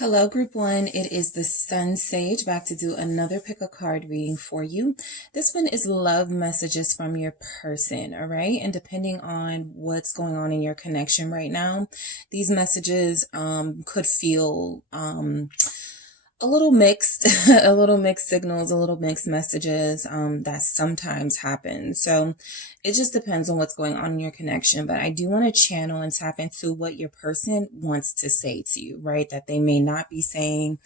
Hello, Group 1. It is the SunSage back to do another pick a card reading for you. This one is love messages from your person, all right? And depending on what's going on in your connection right now, these messages could feel a little mixed, a little mixed signals, a little mixed messages that sometimes happen. So it just depends on what's going on in your connection. But I do want to channel and tap into what your person wants to say to you, right? That they may not be saying.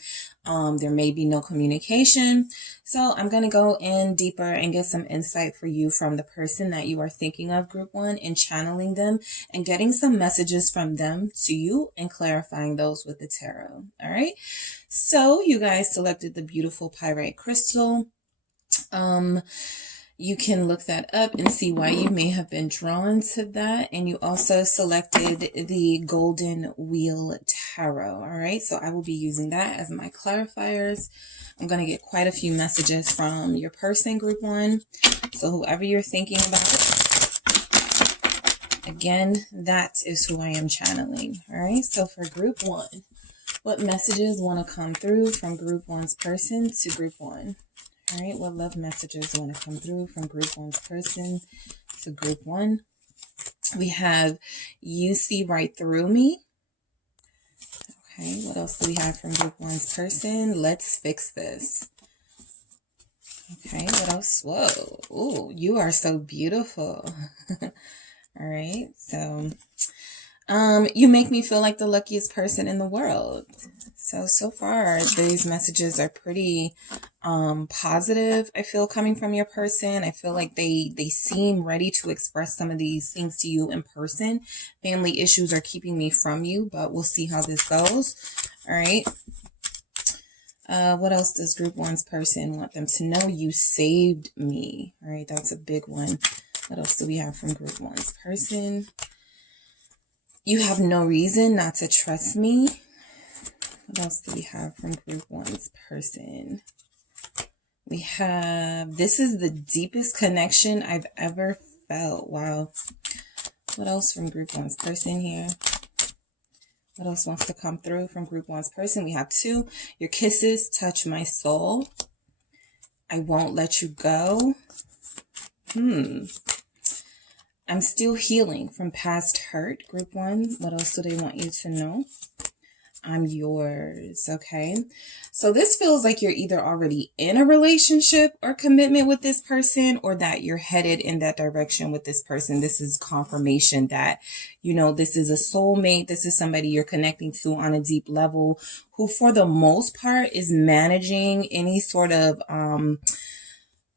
There may be no communication. So I'm going to go in deeper and get some insight for you from the person that you are thinking of, Group 1, and channeling them and getting some messages from them to you and clarifying those with the tarot. All right. So you guys selected the beautiful pyrite crystal. You can look that up and see why you may have been drawn to that. And you also selected the Golden Wheel Tarot. All right, so I will be using that as my clarifiers. I'm going to get quite a few messages from your person, Group 1. So whoever you're thinking about, again, that is who I am channeling. All right, so for Group 1, what messages want to come through from Group 1's person to Group 1? All right, what love messages want to come through from Group 1's person to Group 1? We have you see right through me. Okay, what else do we have from Group 1's person? Let's fix this. Okay, what else? Whoa, ooh, you are so beautiful. All right, so you make me feel like the luckiest person in the world. So far, these messages are pretty positive, I feel, coming from your person. I feel like they seem ready to express some of these things to you in person. Family issues are keeping me from you, but we'll see how this goes. All right. What else does Group 1's person want them to know? You saved me. All right, that's a big one. What else do we have from Group 1's person? You have no reason not to trust me. What else do we have from Group 1's person? We have, this is the deepest connection I've ever felt. Wow. What else from Group 1's person here? What else wants to come through from Group 1's person? We have 2. Your kisses touch my soul. I won't let you go. I'm still healing from past hurt, Group 1. What else do they want you to know? I'm yours, okay? So this feels like you're either already in a relationship or commitment with this person, or that you're headed in that direction with this person. This is confirmation that, you know, this is a soulmate. This is somebody you're connecting to on a deep level, who for the most part is managing any sort of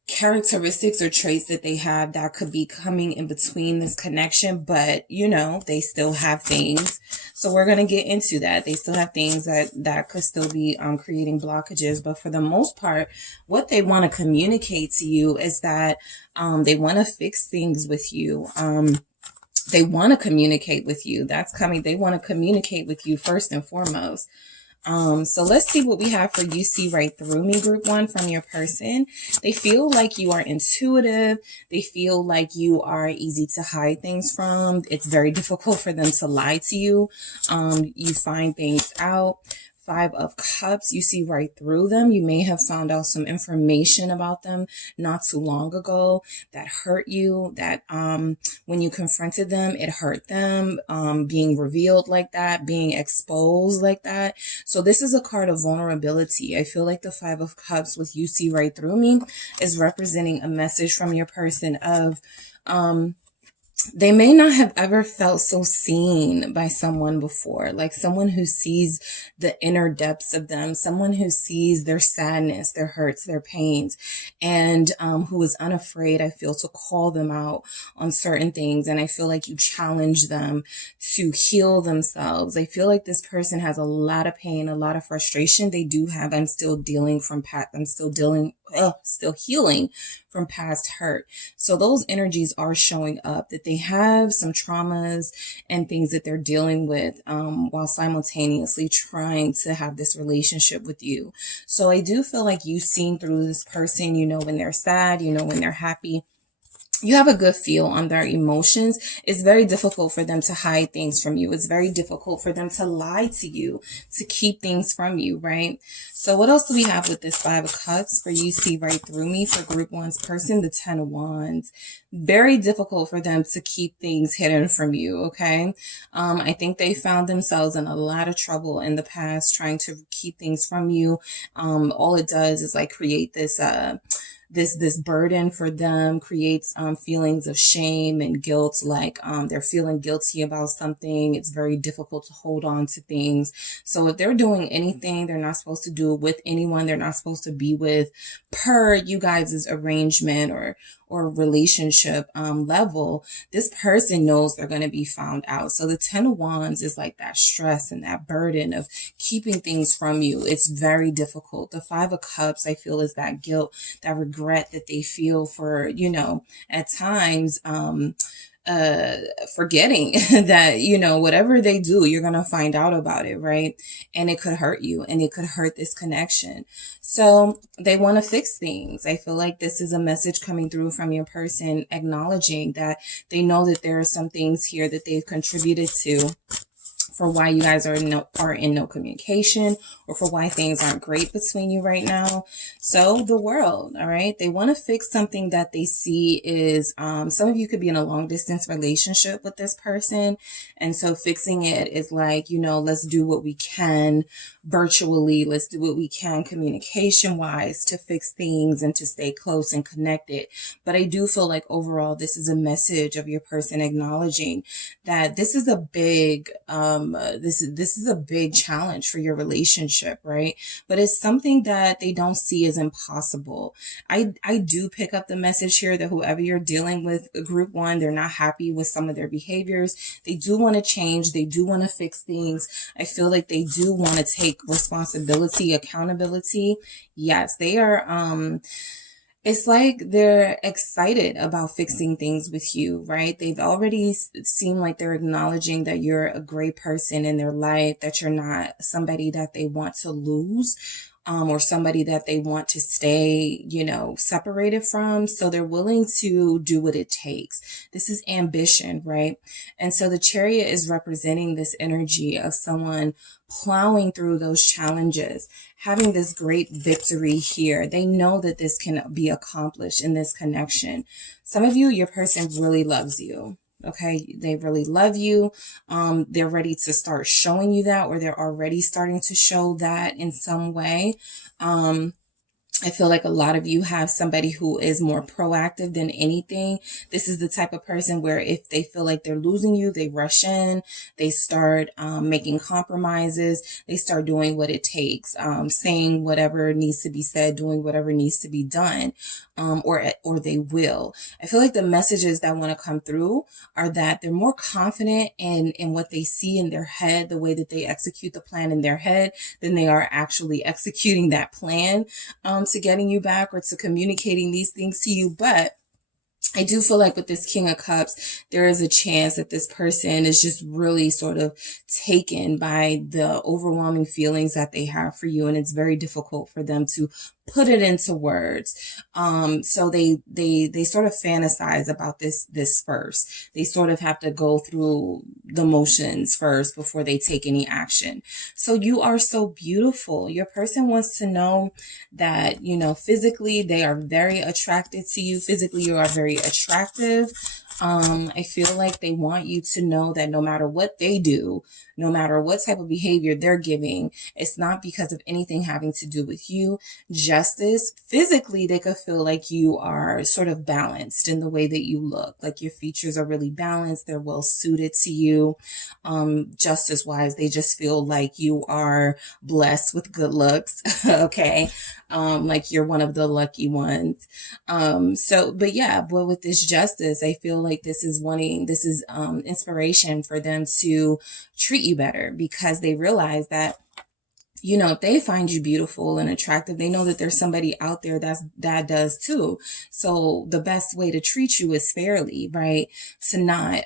characteristics or traits that they have that could be coming in between this connection, but you know, they still have things. So we're going to get into that. They still have things that could still be creating blockages, but for the most part, what they want to communicate to you is that they want to fix things with you. They want to communicate with you. That's coming. They want to communicate with you first and foremost. So let's see what we have for you see right through me, Group 1, from your person. They feel like you are intuitive. They feel like you are easy to hide things from. It's very difficult for them to lie to you. You find things out. 5 of Cups, you see right through them. You may have found out some information about them not too long ago that hurt you, that when you confronted them, it hurt them, being revealed like that, being exposed like that. So this is a card of vulnerability. I feel like the 5 of Cups with you see right through me is representing a message from your person of they may not have ever felt so seen by someone before, like someone who sees the inner depths of them, someone who sees their sadness, their hurts, their pains, and who is unafraid, I feel, to call them out on certain things. And I feel like you challenge them to heal themselves. I feel like this person has a lot of pain, a lot of frustration. They do have, I'm still healing from past hurt. So those energies are showing up, that they have some traumas and things that they're dealing with while simultaneously trying to have this relationship with you. So I do feel like you've seen through this person, you know when they're sad, you know when they're happy. you have a good feel on their emotions. It's very difficult for them to hide things from you. It's very difficult for them to lie to you, to keep things from you, right? So what else do we have with this Five of Cups for you? See right through me for group one's person, the 10 of Wands. Very difficult for them to keep things hidden from you, okay? I think they found themselves in a lot of trouble in the past trying to keep things from you. All it does is like create this this burden for them, creates feelings of shame and guilt, like they're feeling guilty about something. It's very difficult to hold on to things. So if they're doing anything they're not supposed to do with anyone they're not supposed to be with, per you guys' arrangement or relationship level, this person knows they're going to be found out. So the 10 of Wands is like that stress and that burden of keeping things from you. It's very difficult. The 5 of Cups, I feel, is that guilt, that regret that they feel for, you know, at times, forgetting that, you know, whatever they do, you're going to find out about it, right? And it could hurt you and it could hurt this connection. So they want to fix things. I feel like this is a message coming through from your person, acknowledging that they know that there are some things here that they've contributed to for why you guys are in no communication, or for why things aren't great between you right now. So the world, all right, they want to fix something that they see is, some of you could be in a long distance relationship with this person. And so fixing it is like, you know, let's do what we can virtually. Let's do what we can communication wise to fix things and to stay close and connected. But I do feel like overall, this is a message of your person acknowledging that this is a big, this is a big challenge for your relationship, right? But it's something that they don't see as impossible. I do pick up the message here that whoever you're dealing with, group one, they're not happy with some of their behaviors. They do want to change. They do want to fix things. I feel like they do want to take responsibility, accountability. Yes, they are, it's like they're excited about fixing things with you, right? They've already seemed like they're acknowledging that you're a great person in their life, that you're not somebody that they want to lose, or somebody that they want to stay, you know, separated from. So they're willing to do what it takes. This is ambition, right? And so the Chariot is representing this energy of someone plowing through those challenges, having this great victory here. They know that this can be accomplished in this connection. Some of you, your person really loves you. Okay, they really love you. They're ready to start showing you that, or they're already starting to show that in some way. I feel like a lot of you have somebody who is more proactive than anything. This is the type of person where if they feel like they're losing you, they rush in, they start making compromises, they start doing what it takes, saying whatever needs to be said, doing whatever needs to be done, or they will. I feel like the messages that want to come through are that they're more confident in what they see in their head, the way that they execute the plan in their head, than they are actually executing that plan to getting you back or to communicating these things to you. But I do feel like with this King of Cups, there is a chance that this person is just really sort of taken by the overwhelming feelings that they have for you. And it's very difficult for them to put it into words. So they sort of fantasize about this first. They sort of have to go through the motions first before they take any action. So you are so beautiful. Your person wants to know that, you know, physically they are very attracted to you. Physically, you are very attractive. I feel like they want you to know that no matter what they do, no matter what type of behavior they're giving, it's not because of anything having to do with you. Justice, physically, they could feel like you are sort of balanced in the way that you look, like your features are really balanced. They're well suited to you. Justice wise, they just feel like you are blessed with good looks. Okay. Like you're one of the lucky ones. But with this justice, I feel like this is inspiration for them to treat you better, because they realize that, you know, if they find you beautiful and attractive, they know that there's somebody out there that does too. So the best way to treat you is fairly, right? To not,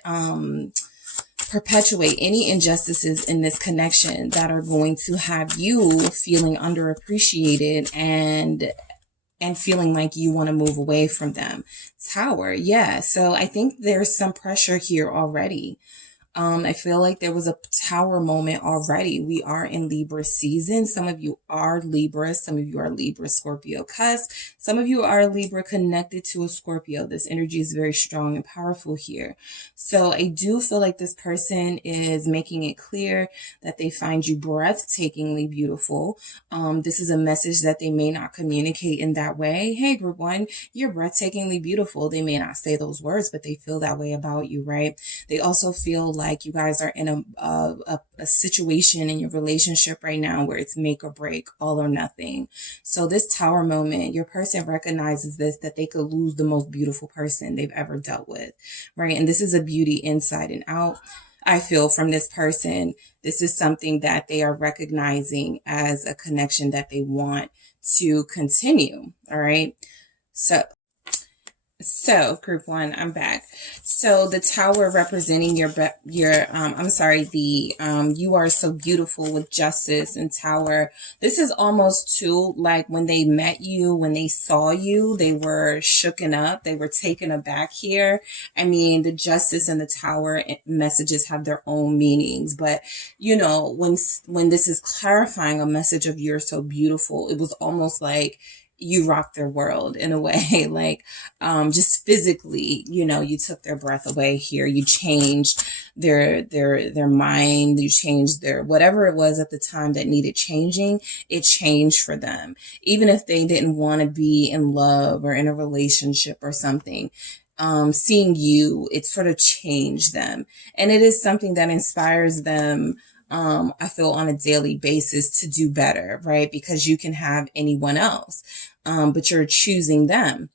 perpetuate any injustices in this connection that are going to have you feeling underappreciated and and feeling like you want to move away from them. Tower, yeah. So I think there's some pressure here already. I feel like there was a tower moment already. We are in Libra season. Some of you are Libra. Some of you are Libra Scorpio cusp. Some of you are Libra connected to a Scorpio. This energy is very strong and powerful here. So I do feel like this person is making it clear that they find you breathtakingly beautiful. This is a message that they may not communicate in that way. Hey, group one, you're breathtakingly beautiful. They may not say those words, but they feel that way about you, right? They also feel like you guys are in a situation in your relationship right now where it's make or break, all or nothing. So this tower moment, your person recognizes this, that they could lose the most beautiful person they've ever dealt with, right? And this is a beauty inside and out. I feel from this person, this is something that they are recognizing as a connection that they want to continue. All right. So group one, I'm back. So the tower representing you are so beautiful with justice and tower. This is almost too like when they met you, when they saw you, they were shooken up. They were taken aback here. I mean, the justice and the tower messages have their own meanings, but you know, when this is clarifying a message of you're so beautiful, it was almost like you rocked their world in a way, like just physically, you know, you took their breath away here. You changed their mind. You changed their whatever it was at the time that needed changing. It changed for them, even if they didn't want to be in love or in a relationship or something. Seeing you, it sort of changed them, and it is something that inspires them. I feel on a daily basis to do better, right? Because you can have anyone else, but you're choosing them.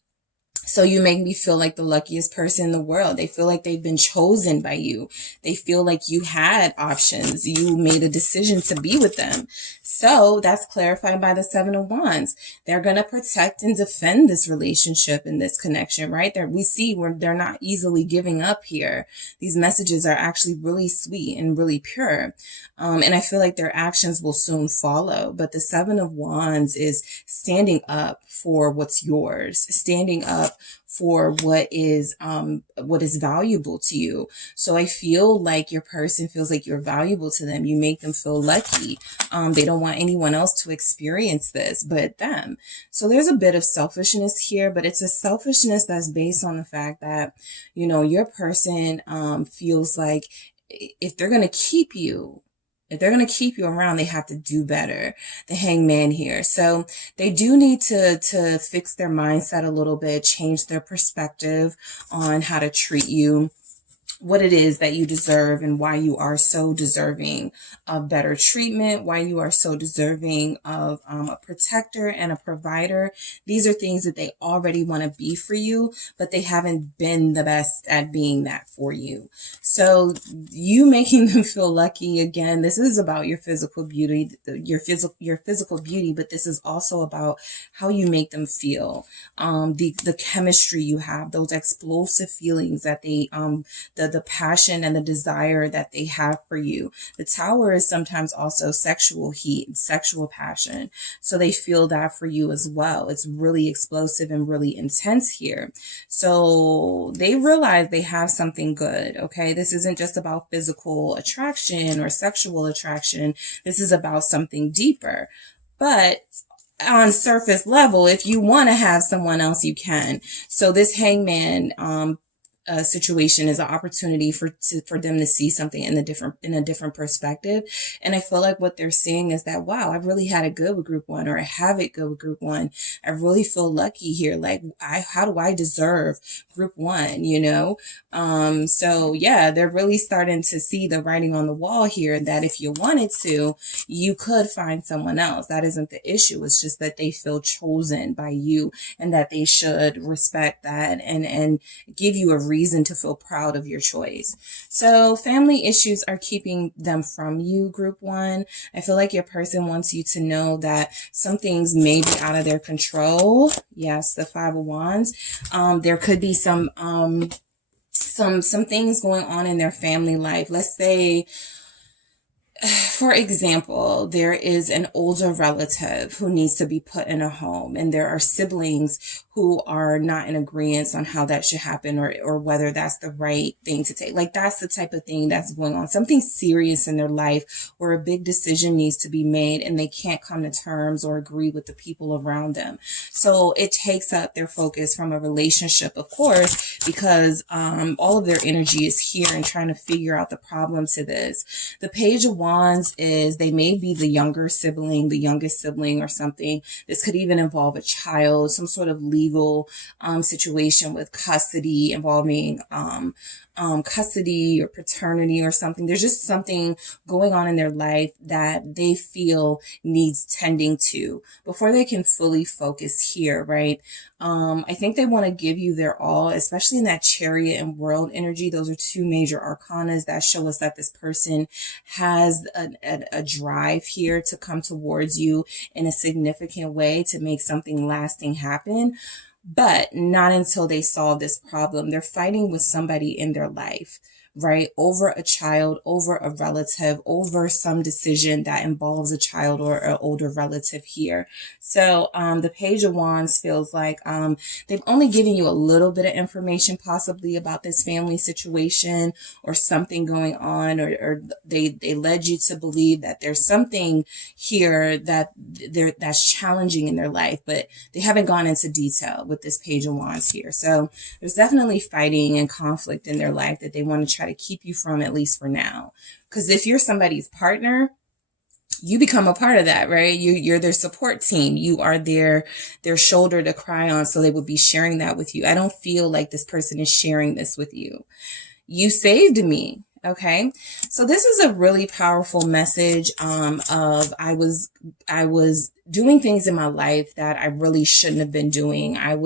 So you make me feel like the luckiest person in the world. They feel like they've been chosen by you. They feel like you had options. You made a decision to be with them. So that's clarified by the Seven of Wands. They're going to protect and defend this relationship and this connection, right? We see where they're not easily giving up here. These messages are actually really sweet and really pure. And I feel like their actions will soon follow. But the Seven of Wands is standing up for what's yours, standing up for what is valuable to you. So I feel like your person feels like you're valuable to them. You make them feel lucky. They don't want anyone else to experience this but them. So there's a bit of selfishness here, but it's a selfishness that's based on the fact that, you know, your person feels like if they're going to keep you, around, they have to do better. The Hangman here. So they do need to fix their mindset a little bit, change their perspective on how to treat you, what it is that you deserve, and why you are so deserving of better treatment, why you are so deserving of a protector and a provider. These are things that they already want to be for you, but they haven't been the best at being that for you. So you making them feel lucky, again, this is about your physical beauty, your physical beauty, but this is also about how you make them feel, the chemistry you have, those explosive feelings that they the passion and the desire that they have for you. The Tower is sometimes also sexual heat and sexual passion. So they feel that for you as well. It's really explosive and really intense here. So they realize they have something good. Okay. This isn't just about physical attraction or sexual attraction. This is about something deeper. But on surface level, if you want to have someone else, you can. So this Hangman, situation is an opportunity for them to see something in a different perspective. And I feel like what they're saying is that, wow, I've really had it good with group one, or I have it good with group one. I really feel lucky here. Like, how do I deserve group one, you know? So yeah, they're really starting to see the writing on the wall here, that if you wanted to, you could find someone else. That isn't the issue. It's just that they feel chosen by you, and that they should respect that and give you a reason to feel proud of your choice. So family issues are keeping them from you, group one. I feel like your person wants you to know that some things may be out of their control. Yes, the Five of Wands. There could be some things going on in their family life. Let's say For example, there is an older relative who needs to be put in a home, and there are siblings who are not in agreement on how that should happen, or whether that's the right thing to take. Like, that's the type of thing that's going on. Something serious in their life where a big decision needs to be made and they can't come to terms or agree with the people around them. So it takes up their focus from a relationship, of course, because all of their energy is here and trying to figure out the problem to this. The Page of Wands is, they may be the younger sibling, the youngest sibling or something. This could even involve a child, some sort of legal situation with custody involving custody or paternity or something. There's just something going on in their life that they feel needs tending to before they can fully focus here, right? I think they want to give you their all, especially in that Chariot and World energy. Those are two major arcanas that show us that this person has a drive here to come towards you in a significant way to make something lasting happen. But not until they solve this problem. They're fighting with somebody in their life, right? Over a child, over a relative, over some decision that involves a child or an older relative here. So the Page of Wands feels like they've only given you a little bit of information possibly about this family situation or something going on, or they led you to believe that there's something here that's challenging in their life, but they haven't gone into detail with this Page of Wands here. So there's definitely fighting and conflict in their life that they want to try to keep you from, at least for now. Because if you're somebody's partner, you become a part of that, right? You're their support team. You are their shoulder to cry on. So they would be sharing that with you. I don't feel like this person is sharing this with you. You saved me. Okay. So this is a really powerful message of I was doing things in my life that I really shouldn't have been doing. I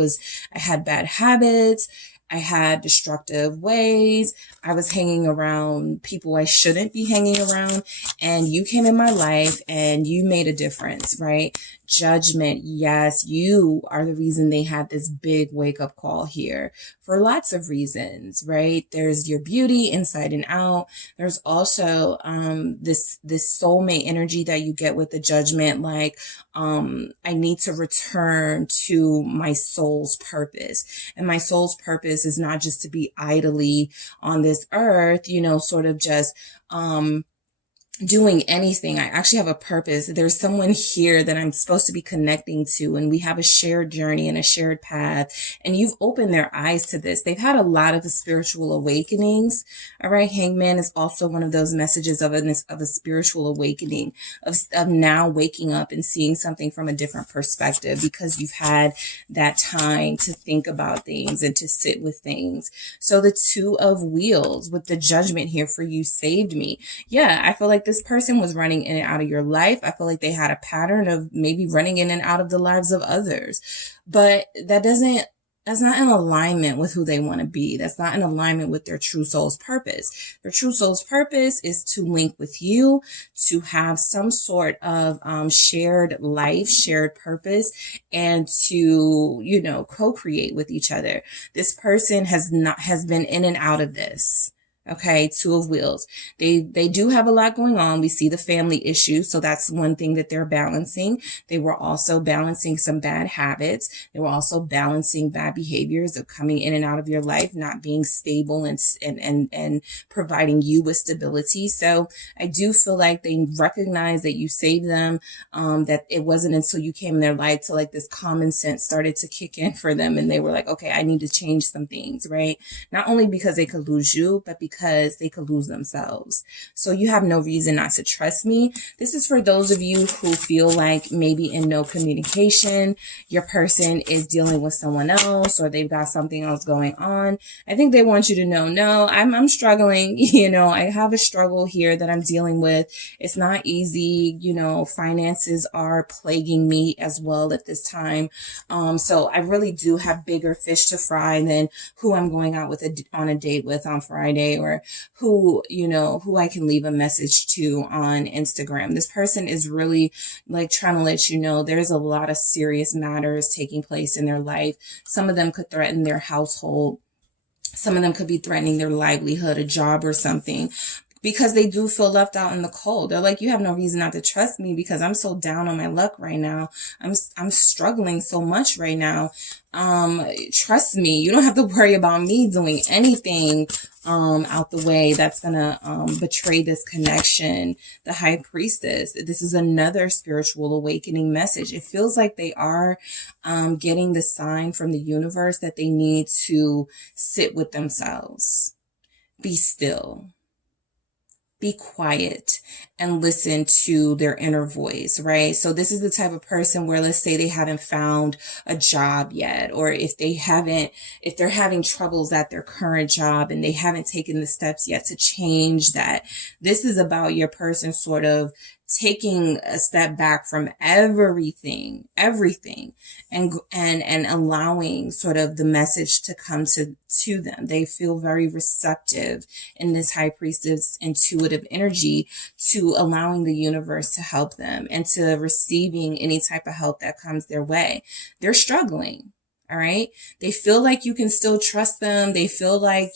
had bad habits. I had destructive ways. I was hanging around people I shouldn't be hanging around. And you came in my life and you made a difference, right? Judgment. Yes, you are the reason they had this big wake up call here for lots of reasons, right? There's your beauty inside and out. There's also this soulmate energy that you get with the Judgment. Like, I need to return to my soul's purpose. And my soul's purpose is not just to be idly on this earth, sort of just doing anything. I actually have a purpose. There's someone here that I'm supposed to be connecting to, and we have a shared journey and a shared path. And you've opened their eyes to this. They've had a lot of spiritual awakenings. All right. Hangman is also one of those messages of a spiritual awakening, of now waking up and seeing something from a different perspective, because you've had that time to think about things and to sit with things. So the Two of Wheels with the Judgment here for you saved me. Yeah, I feel like this person was running in and out of your life. I feel like they had a pattern of maybe running in and out of the lives of others, but that's not in alignment with who they want to be. That's not in alignment with their true soul's purpose. Their true soul's purpose is to link with you, to have some sort of shared life, shared purpose, and to, co-create with each other. This person has been in and out of this. Okay, Two of Wheels. They do have a lot going on. We see the family issues, so that's one thing that they're balancing. They were also balancing some bad habits. They were also balancing bad behaviors of coming in and out of your life, not being stable and providing you with stability. So I do feel like they recognize that you saved them, that it wasn't until you came in their life till like this common sense started to kick in for them, and they were like, okay, I need to change some things, right? Not only because they could lose you, but because they could lose themselves. So you have no reason not to trust me. This is for those of you who feel like maybe in no communication, your person is dealing with someone else, or they've got something else going on. I think they want you to know, no, I'm struggling. I have a struggle here that I'm dealing with. It's not easy. Finances are plaguing me as well at this time. So I really do have bigger fish to fry than who I'm going out with on a date with on Friday, or who I can leave a message to on Instagram. This person is really like trying to let you know there's a lot of serious matters taking place in their life. Some of them could threaten their household. Some of them could be threatening their livelihood, a job or something. because they do feel left out in the cold. They're like, you have no reason not to trust me because I'm so down on my luck right now. I'm struggling so much right now. Trust me, you don't have to worry about me doing anything out the way that's gonna betray this connection. The High Priestess, this is another spiritual awakening message. It feels like they are getting the sign from the universe that they need to sit with themselves, be still, be quiet, and listen to their inner voice, right? So this is the type of person where, let's say they haven't found a job yet, or if they're having troubles at their current job and they haven't taken the steps yet to change that. This is about your person sort of taking a step back from everything, and allowing sort of the message to come to them. They feel very receptive in this High Priestess intuitive energy to allowing the universe to help them and to receiving any type of help that comes their way. They're struggling. All right. They feel like you can still trust them. They feel like,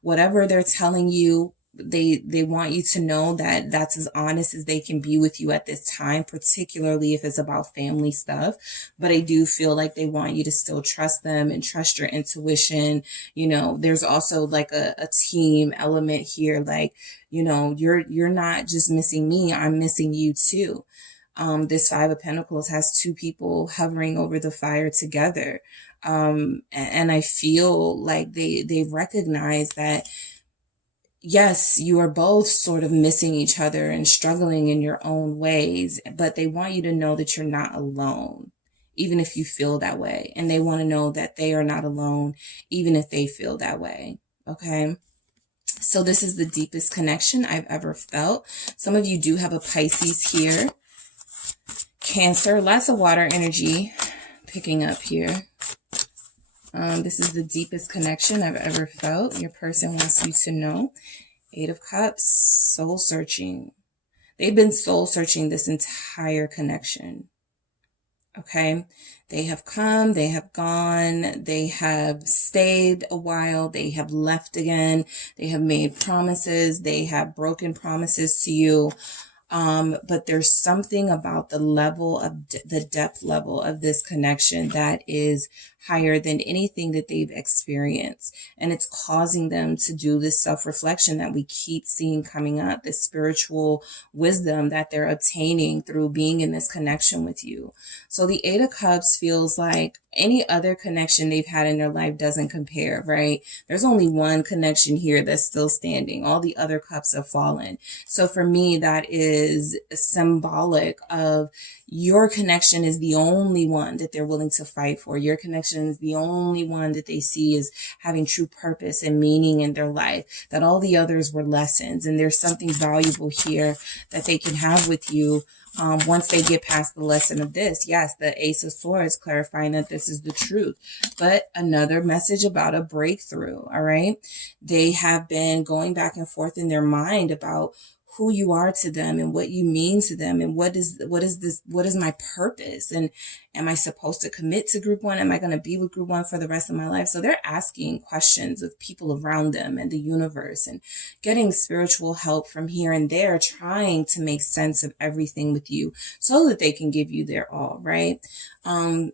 whatever they're telling you, they want you to know that that's as honest as they can be with you at this time, particularly if it's about family stuff. But I do feel like they want you to still trust them and trust your intuition. There's also like a team element here. Like, you're not just missing me, I'm missing you too. This Five of Pentacles has two people hovering over the fire together. And I feel like they recognize that, yes, you are both sort of missing each other and struggling in your own ways, but they want you to know that you're not alone, even if you feel that way. And they want to know that they are not alone, even if they feel that way. Okay. So this is the deepest connection I've ever felt. Some of you do have a Pisces here. Cancer, lots of water energy picking up here. This is the deepest connection I've ever felt. Your person wants you to know. Eight of Cups, soul searching. They've been soul searching this entire connection. Okay. They have come, they have gone, they have stayed a while, they have left again, they have made promises, they have broken promises to you. But there's something about the level of the depth level of this connection that is higher than anything that they've experienced. And it's causing them to do this self-reflection that we keep seeing coming up, this spiritual wisdom that they're obtaining through being in this connection with you. So the Eight of Cups feels like any other connection they've had in their life doesn't compare, right? There's only one connection here that's still standing. All the other cups have fallen. So for me, that is symbolic of your connection is the only one that they're willing to fight for. Your connection is the only one that they see as having true purpose and meaning in their life, that all the others were lessons. And there's something valuable here that they can have with you once they get past the lesson of this. Yes, the Ace of Swords clarifying that this is the truth, but another message about a breakthrough. All right. They have been going back and forth in their mind about who you are to them and what you mean to them and what is my purpose, and am I supposed to commit to group one? Am I going to be with group one for the rest of my life? So they're asking questions of people around them and the universe and getting spiritual help from here and there, trying to make sense of everything with you so that they can give you their all, right?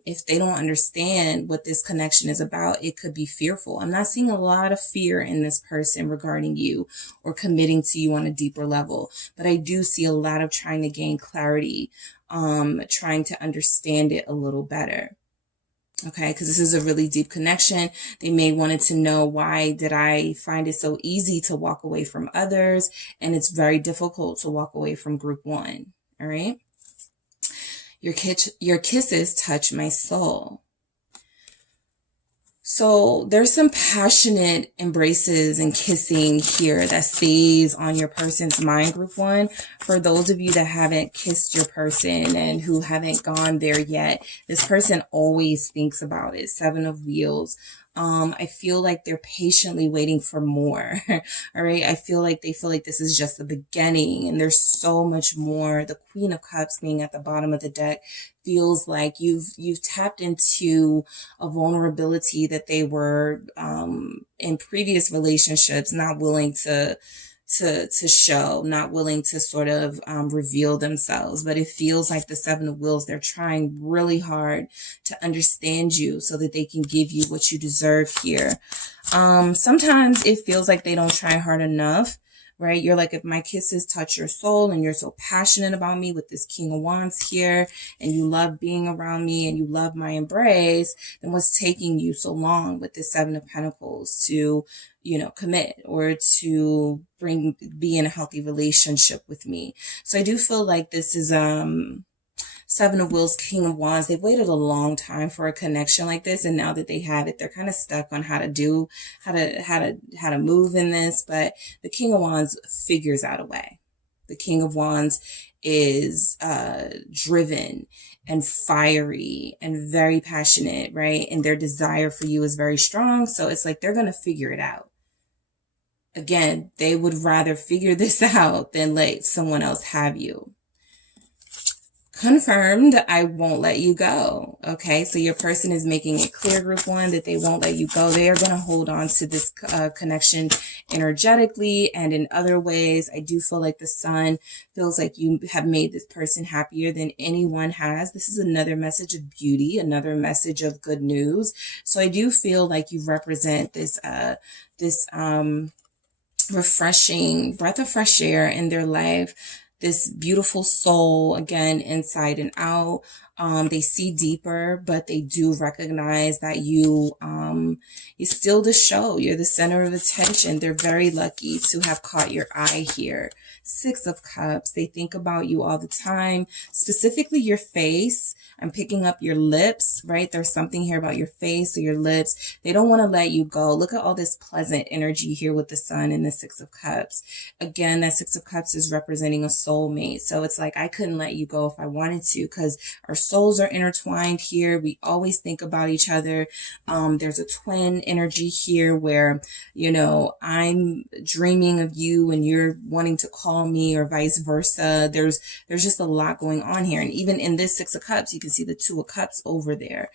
If they don't understand what this connection is about, it could be fearful. I'm not seeing a lot of fear in this person regarding you or committing to you on a deeper level, but I do see a lot of trying to gain clarity, trying to understand it a little better. Okay, because this is a really deep connection. They may wanted to know, why did I find it so easy to walk away from others? And it's very difficult to walk away from group one. All right. Your kisses touch my soul. So there's some passionate embraces and kissing here that stays on your person's mind, group one. For those of you that haven't kissed your person and who haven't gone there yet, this person always thinks about it. Seven of Wheels. I feel like they're patiently waiting for more. All right. I feel like they feel like this is just the beginning and there's so much more. The Queen of Cups being at the bottom of the deck feels like you've tapped into a vulnerability that they were, in previous relationships, not willing to to show, not willing to sort of reveal themselves. But it feels like the Seven of Wheels, they're trying really hard to understand you so that they can give you what you deserve here. Sometimes it feels like they don't try hard enough, right? You're like, if my kisses touch your soul and you're so passionate about me with this King of Wands here, and you love being around me and you love my embrace, then what's taking you so long with the Seven of Pentacles to, you know, commit or to be in a healthy relationship with me? So I do feel like this is, Seven of Wheels, King of Wands. They've waited a long time for a connection like this, and now that they have it, they're kind of stuck on how to move in this. But the King of Wands figures out a way. The King of Wands is driven and fiery and very passionate, right? And their desire for you is very strong. So it's like they're going to figure it out. Again, they would rather figure this out than let someone else have you. Confirmed, I won't let you go. Okay, so your person is making it clear, group one, that they won't let you go. They are going to hold on to this connection energetically and in other ways. I do feel like the Sun feels like you have made this person happier than anyone has. This is another message of beauty, another message of good news. So I do feel like you represent this refreshing breath of fresh air in their life. This beautiful soul, again, inside and out. They see deeper, but they do recognize that you're still the show. You're the center of attention. They're very lucky to have caught your eye here. Six of Cups. They think about you all the time, specifically your face. I'm picking up your lips, right? There's something here about your face or your lips. They don't want to let you go. Look at all this pleasant energy here with the Sun and the Six of Cups. Again, that Six of Cups is representing a soulmate. So it's like, I couldn't let you go if I wanted to, because our souls are intertwined here. We always think about each other. There's a twin energy here where, you know, I'm dreaming of you and you're wanting to call me, or vice versa. There's just a lot going on here. And even in this Six of Cups, you can see the Two of Cups over there.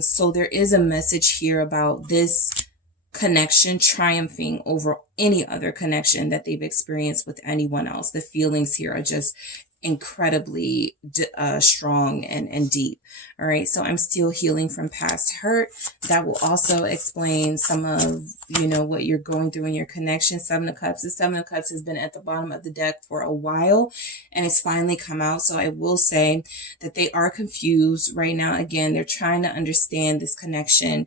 So there is a message here about this connection triumphing over any other connection that they've experienced with anyone else. The feelings here are just incredibly strong and deep. All right, so I'm still healing from past hurt. That will also explain some of, you know, what you're going through in your connection. Seven of Cups. The Seven of Cups has been at the bottom of the deck for a while, and it's finally come out. So I will say that they are confused right now. Again, they're trying to understand this connection.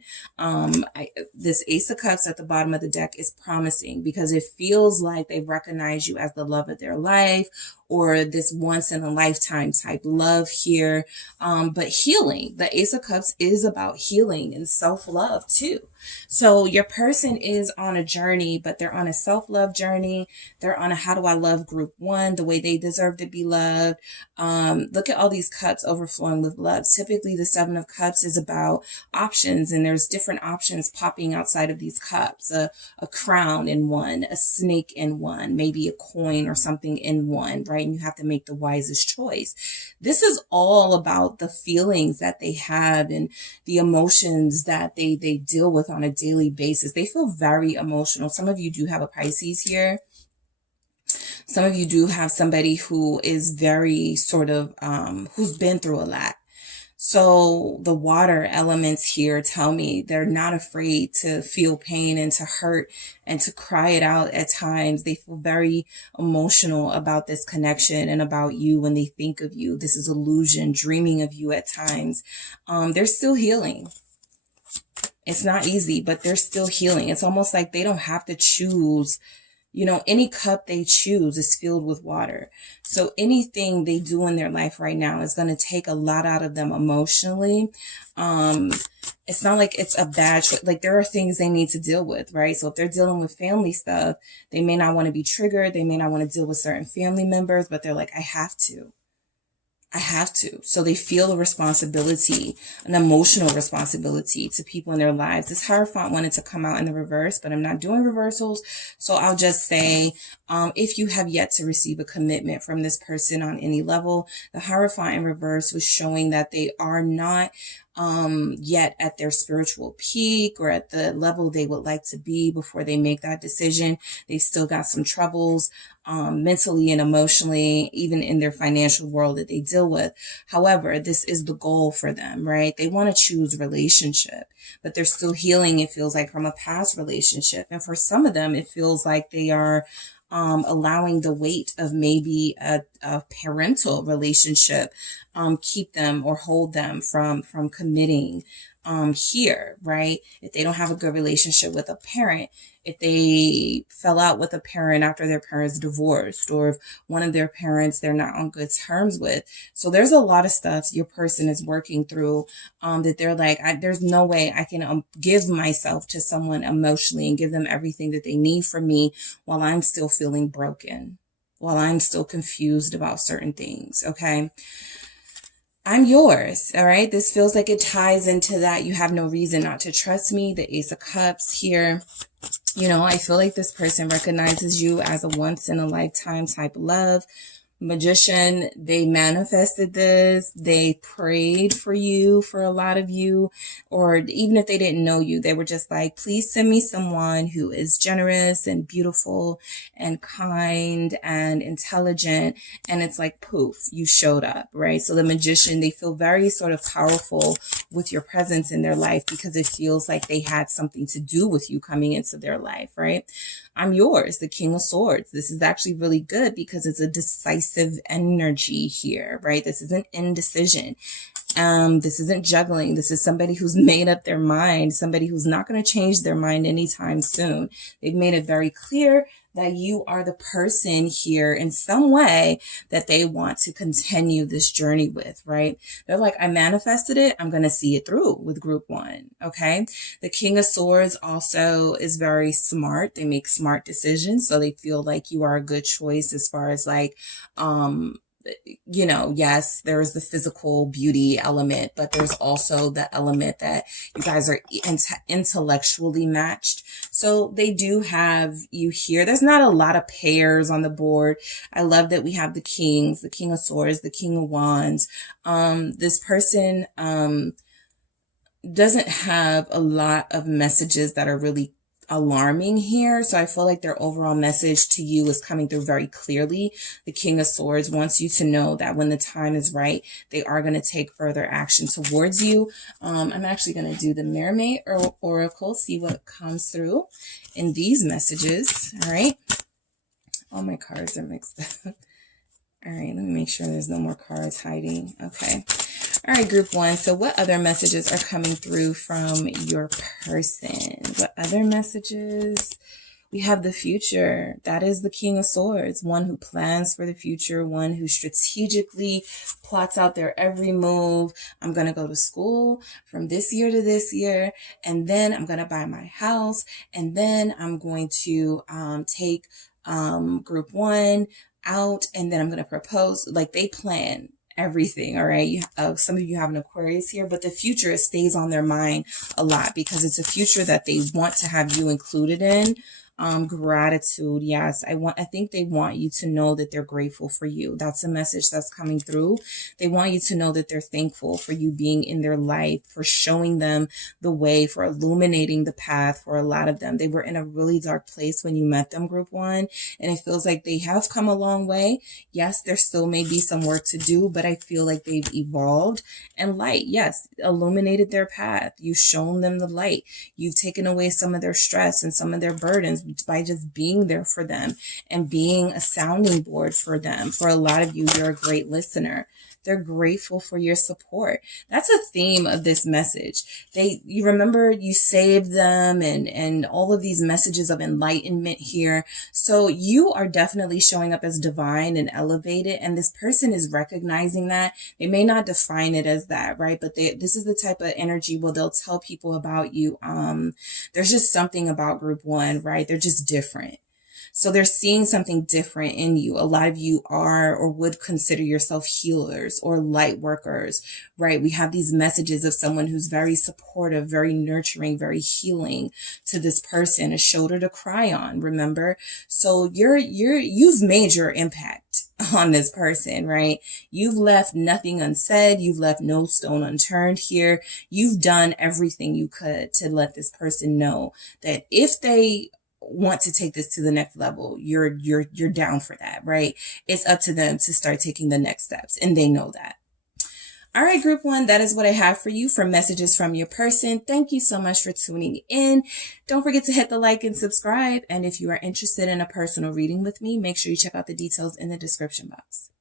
This Ace of Cups at the bottom of the deck is promising, because it feels like they recognize you as the love of their life, or this once in a lifetime type love here. But healing, the Ace of Cups is about healing and self-love too. So your person is on a journey, but they're on a self-love journey. They're on a how do I love group one, the way they deserve to be loved. Look at all these cups overflowing with love. Typically the Seven of Cups is about options, and there's different options popping outside of these cups. A crown in one, a snake in one, maybe a coin or something in one, right? And you have to make the wisest choice. This is all about the feelings that they have and the emotions that they deal with on a daily basis. They feel very emotional. Some of you do have a Pisces here. Some of you do have somebody who is very sort of, who's been through a lot. So the water elements here tell me they're not afraid to feel pain and to hurt and to cry it out at times. They feel very emotional about this connection and about you when they think of you. This is illusion, dreaming of you at times. They're still healing. It's not easy, but they're still healing. It's almost like they don't have to choose. You know, any cup they choose is filled with water. So anything they do in their life right now is going to take a lot out of them emotionally. It's not like it's a bad choice. Like, there are things they need to deal with, right? So if they're dealing with family stuff, they may not want to be triggered. They may not want to deal with certain family members, but they're like, I have to. So they feel a responsibility, an emotional responsibility to people in their lives. This Hierophant wanted to come out in the reverse, but I'm not doing reversals. So I'll just say, if you have yet to receive a commitment from this person on any level, the Hierophant in reverse was showing that they are not yet at their spiritual peak or at the level they would like to be before they make that decision. They've still got some troubles mentally and emotionally, even in their financial world that they deal with. However, this is the goal for them, right? They want to choose relationship, but they're still healing, it feels like, from a past relationship. And for some of them, it feels like they are allowing the weight of maybe a parental relationship keep them or hold them from committing here, right? If they don't have a good relationship with a parent, if they fell out with a parent after their parents divorced, or if one of their parents they're not on good terms with. So there's a lot of stuff your person is working through that they're like, there's no way I can give myself to someone emotionally and give them everything that they need from me while I'm still feeling broken, while I'm still confused about certain things, okay? I'm yours, all right? This feels like it ties into that. You have no reason not to trust me. The Ace of Cups here. You know, I feel like this person recognizes you as a once-in-a-lifetime type of love. Magician, they manifested this. They prayed for you, for a lot of you, or even if they didn't know you, they were just like, please send me someone who is generous and beautiful and kind and intelligent. And it's like, poof, you showed up, right? So the Magician, they feel very sort of powerful with your presence in their life because it feels like they had something to do with you coming into their life, right? I'm yours, the King of Swords. This is actually really good because it's a decisive energy here, right? This isn't indecision. This isn't juggling. This is somebody who's made up their mind, somebody who's not going to change their mind anytime soon. They've made it very clear that you are the person here in some way that they want to continue this journey with, right? They're like, I manifested it. I'm going to see it through with group one. Okay. The King of Swords also is very smart. They make smart decisions. So they feel like you are a good choice as far as like, you know, yes, there is the physical beauty element, but there's also the element that you guys are intellectually matched. So they do have you here. There's not a lot of pairs on the board. I love that we have the Kings, the King of Swords, the King of Wands. This person doesn't have a lot of messages that are really alarming here. So I feel like their overall message to you is coming through very clearly. The King of Swords wants you to know that when the time is right, they are going to take further action towards you. I'm actually going to do the Mermaid Oracle, see what comes through in these messages. All right. All my cards are mixed up. All right, let me make sure there's no more cards hiding. Okay. All right, group one. So what other messages are coming through from your person? What other messages? We have the future. That is the King of Swords, one who plans for the future, one who strategically plots out their every move. I'm going to go to school from this year to this year, and then I'm going to buy my house, and then I'm going to take group one out, and then I'm going to propose. Like, they plan everything. All right. Some of you have an Aquarius here, but the future stays on their mind a lot because it's a future that they want to have you included in. Gratitude. Yes. I think they want you to know that they're grateful for you. That's a message that's coming through. They want you to know that they're thankful for you being in their life, for showing them the way, for illuminating the path for a lot of them. They were in a really dark place when you met them, group one, and it feels like they have come a long way. Yes, there still may be some work to do, but I feel like they've evolved, and light, yes, illuminated their path. You've shown them the light. You've taken away some of their stress and some of their burdens by just being there for them and being a sounding board for them. For a lot of you, you're a great listener. They're grateful for your support. That's a theme of this message. You remember you saved them and all of these messages of enlightenment here. So you are definitely showing up as divine and elevated. And this person is recognizing that. They may not define it as that, right? But this is the type of energy where they'll tell people about you. There's just something about group one, right? They're just different. So they're seeing something different in you. A lot of you are or would consider yourself healers or light workers, right? We have these messages of someone who's very supportive, very nurturing, very healing to this person, a shoulder to cry on, remember? So you've made your impact. on this person, right? You've left nothing unsaid. You've left no stone unturned here. You've done everything you could to let this person know that if they want to take this to the next level, you're down for that, right? It's up to them to start taking the next steps, and they know that. All right, group one, that is what I have for you for messages from your person. Thank you so much for tuning in. Don't forget to hit the like and subscribe. And if you are interested in a personal reading with me, make sure you check out the details in the description box.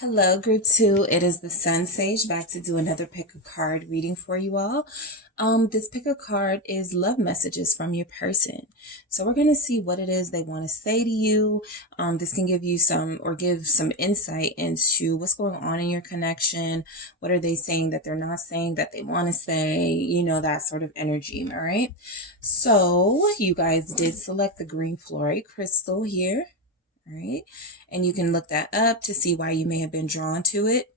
Hello, group two. It is the SunSage back to do another pick a card reading for you all. This pick a card is love messages from your person. So we're going to see what it is they want to say to you. This can give you give some insight into what's going on in your connection. What are they saying that they're not saying that they want to say, you know, that sort of energy. All right. So you guys did select the green fluorite crystal here. All right. And you can look that up to see why you may have been drawn to it.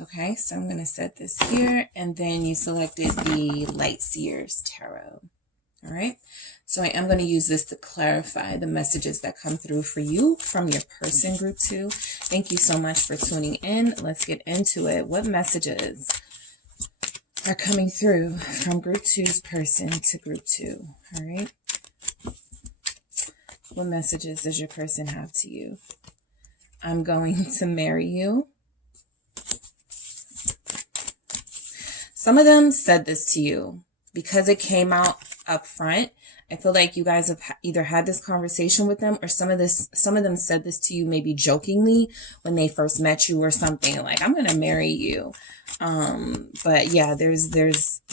Okay, so I'm going to set this here, and then you selected the Light Seers Tarot. All right, so I am going to use this to clarify the messages that come through for you from your person, group two. Thank you so much for tuning in. Let's get into it. What messages are coming through from group two's person to group two? All right, what messages does your person have to you? I'm going to marry you. Some of them said this to you because it came out up front. I feel like you guys have either had this conversation with them, or some of them said this to you maybe jokingly when they first met you or something, like, I'm going to marry you. But yeah, there's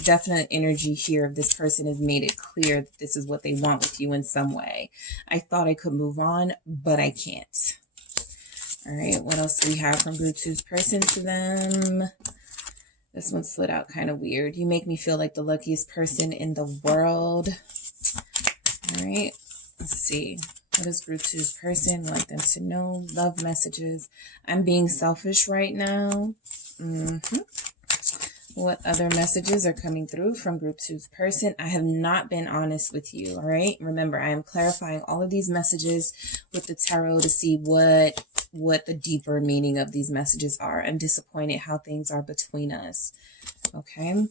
definite energy here of this person has made it clear that this is what they want with you in some way. I thought I could move on, but I can't. All right, what else do we have from group two's person to them? This one slid out kind of weird. You make me feel like the luckiest person in the world. All right, let's see. What does group two's person want them to know? Love messages. I'm being selfish right now. What other messages are coming through from group two's person? I have not been honest with you. All right, remember, I am clarifying all of these messages with the tarot to see what the deeper meaning of these messages are. I'm disappointed how things are between us. Okay,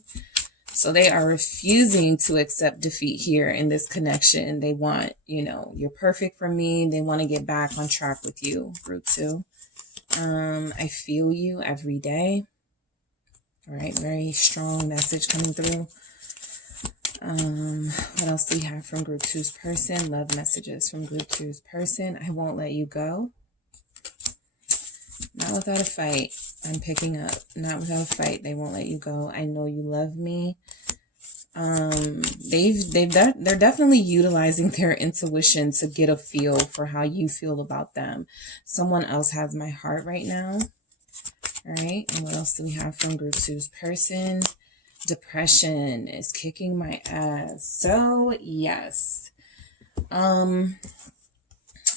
so they are refusing to accept defeat here in this connection. They want, you know, you're perfect for me. They want to get back on track with you, group two. I feel you every day. All right, very strong message coming through. What else do we have from group two's person? Love messages from group two's person. I won't let you go. Not without a fight. I'm picking up. Not without a fight. They won't let you go. I know you love me. They're definitely utilizing their intuition to get a feel for how you feel about them. Someone else has my heart right now. All right. And what else do we have from group two's person? Depression is kicking my ass. So yes.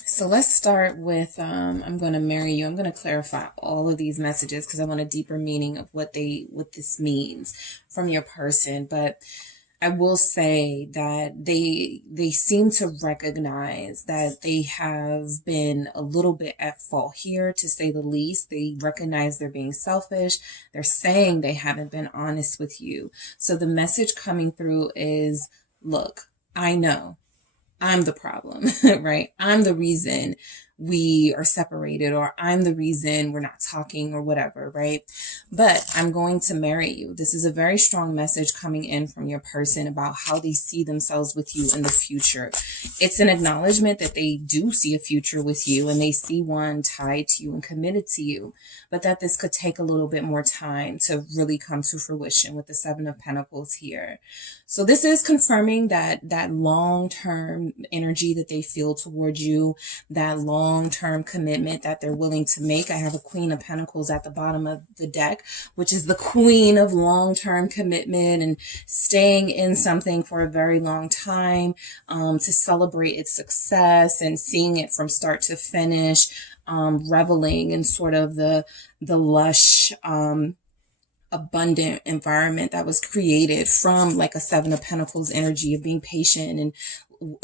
So let's start with, I'm going to marry you. I'm going to clarify all of these messages because I want a deeper meaning of what this means from your person. But I will say that they seem to recognize that they have been a little bit at fault here, to say the least. They recognize they're being selfish. They're saying they haven't been honest with you. So the message coming through is, look, I know I'm the problem, right? I'm the reason we are separated, or I'm the reason we're not talking or whatever, right? But I'm going to marry you. This is a very strong message coming in from your person about how they see themselves with you in the future. It's an acknowledgement that they do see a future with you, and they see one tied to you and committed to you, but that this could take a little bit more time to really come to fruition with the Seven of Pentacles here. So this is confirming that long-term energy that they feel towards you, that long-term commitment that they're willing to make. I have a Queen of Pentacles at the bottom of the deck, which is the queen of long-term commitment and staying in something for a very long time, to celebrate its success and seeing it from start to finish, reveling in sort of the lush, abundant environment that was created from like a Seven of Pentacles energy of being patient and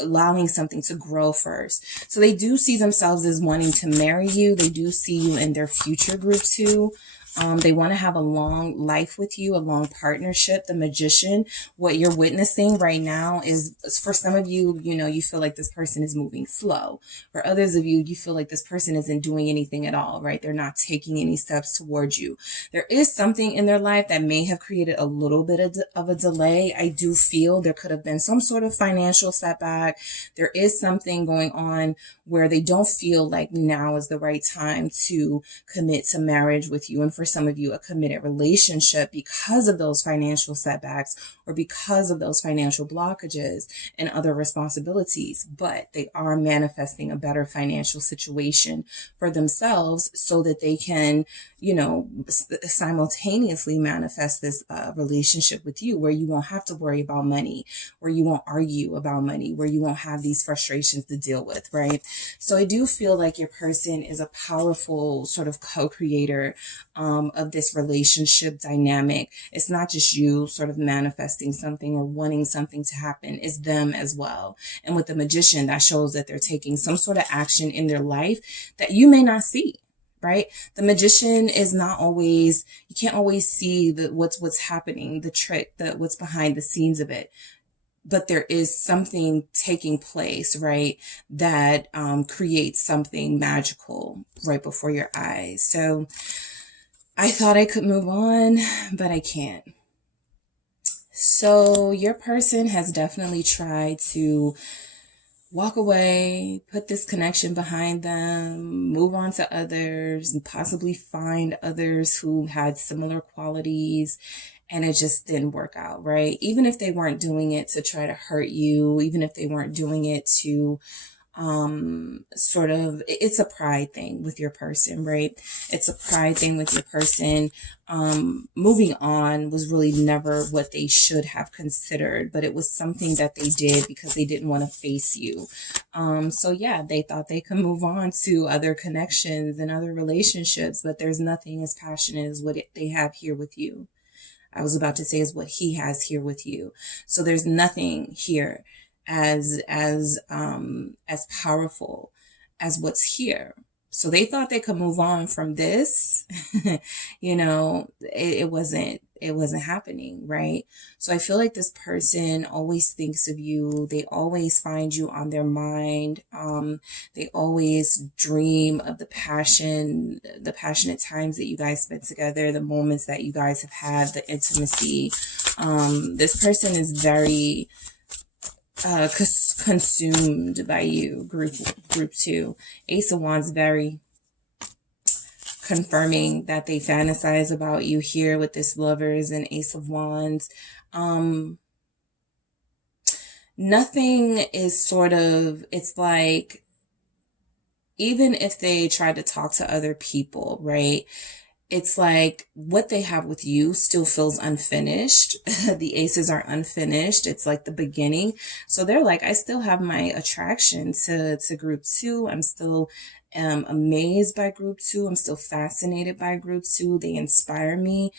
allowing something to grow first. So they do see themselves as wanting to marry you. They do see you in their future, group 2. They want to have a long life with you, a long partnership. The Magician, what you're witnessing right now is, for some of you, you know, you feel like this person is moving slow. For others of you, you feel like this person isn't doing anything at all, right? They're not taking any steps towards you. There is something in their life that may have created a little bit of a delay. I do feel there could have been some sort of financial setback. There is something going on where they don't feel like now is the right time to commit to marriage with you. And for some of you, a committed relationship because of those financial setbacks or because of those financial blockages and other responsibilities. But they are manifesting a better financial situation for themselves so that they can, you know, simultaneously manifest this relationship with you where you won't have to worry about money, where you won't argue about money, where you won't have these frustrations to deal with, right? So I do feel like your person is a powerful sort of co-creator of this relationship dynamic. It's not just you sort of manifesting something or wanting something to happen. It's them as well. And with the Magician, that shows that they're taking some sort of action in their life that you may not see. Right? The Magician is not always, you can't always see what's happening, the trick, what's behind the scenes of it. But there is something taking place, right? That creates something magical right before your eyes. So I thought I could move on, but I can't. So your person has definitely tried to walk away, put this connection behind them, move on to others, and possibly find others who had similar qualities. And it just didn't work out, right? Even if they weren't doing it to try to hurt you, even if they weren't doing it to sort of, it's a pride thing with your person, right? It's a pride thing with your person. Moving on was really never what they should have considered, but it was something that they did because they didn't want to face you. So yeah, they thought they could move on to other connections and other relationships, but there's nothing as passionate as what they have here with you. I was about to say is what he has here with you. So there's nothing here as powerful as what's here. So they thought they could move on from this. You know, it wasn't happening, right? So I feel like this person always thinks of you. They always find you on their mind. They always dream of the passionate times that you guys spent together, the moments that you guys have had, the intimacy. This person is very consumed by you, group 2. Ace of Wands, very confirming that they fantasize about you here with this Lovers and Ace of Wands. Nothing is sort of, it's like, even if they try to talk to other people, right? It's like what they have with you still feels unfinished. The aces are unfinished. It's like the beginning. So they're like, I still have my attraction to group 2. I'm still amazed by group 2. I'm still fascinated by group 2. They inspire me.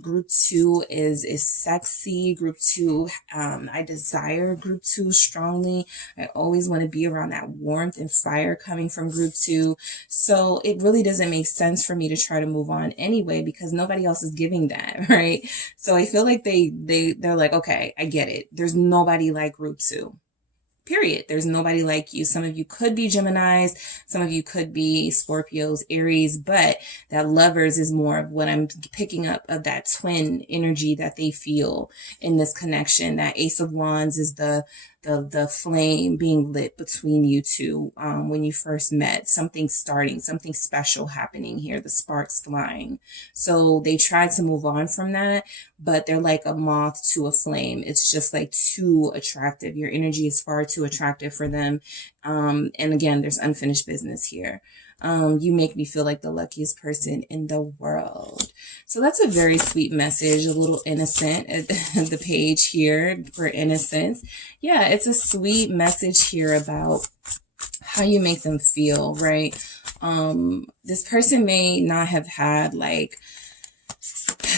Group 2 is sexy. Group 2, I desire group 2 strongly. I always want to be around that warmth and fire coming from group 2. So it really doesn't make sense for me to try to move on anyway, because nobody else is giving that, right? So I feel like they're like, okay, I get it. There's nobody like group 2. Period. There's nobody like you. Some of you could be Geminis. Some of you could be Scorpios, Aries, but that Lovers is more of what I'm picking up of that twin energy that they feel in this connection. That Ace of Wands is the flame being lit between you two when you first met. Something starting, something special happening here, the sparks flying. So they tried to move on from that, but they're like a moth to a flame. It's just like too attractive. Your energy is far too attractive for them. And again, there's unfinished business here. You make me feel like the luckiest person in the world. So that's a very sweet message, a little innocent at the page here for innocence. Yeah, it's a sweet message here about how you make them feel, right? This person may not have had like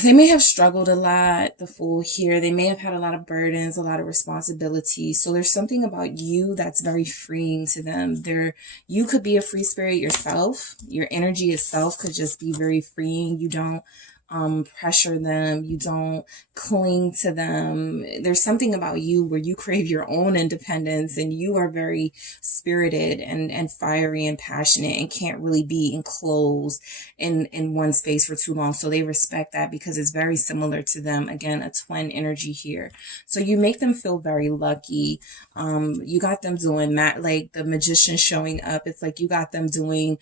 they may have struggled a lot, the Fool here. They may have had a lot of burdens, a lot of responsibilities. So there's something about you that's very freeing to them. You could be a free spirit yourself. Your energy itself could just be very freeing. You don't pressure them. You don't cling to them. There's something about you where you crave your own independence, and you are very spirited and fiery and passionate and can't really be enclosed in one space for too long. So they respect that because it's very similar to them. Again, a twin energy here. So you make them feel very lucky. You got them doing like the magician showing up. It's like you got them doing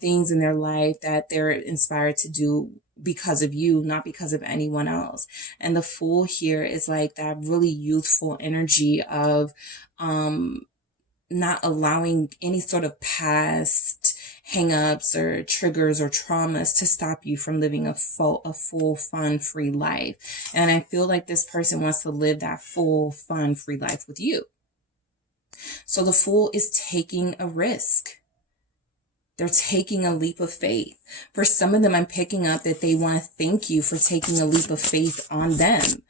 things in their life that they're inspired to do because of you, not because of anyone else. And the Fool here is like that really youthful energy of not allowing any sort of past hangups or triggers or traumas to stop you from living a full, fun, free life. And I feel like this person wants to live that full, fun, free life with you. So the Fool is taking a risk. They're taking a leap of faith. For some of them, I'm picking up that they want to thank you for taking a leap of faith on them,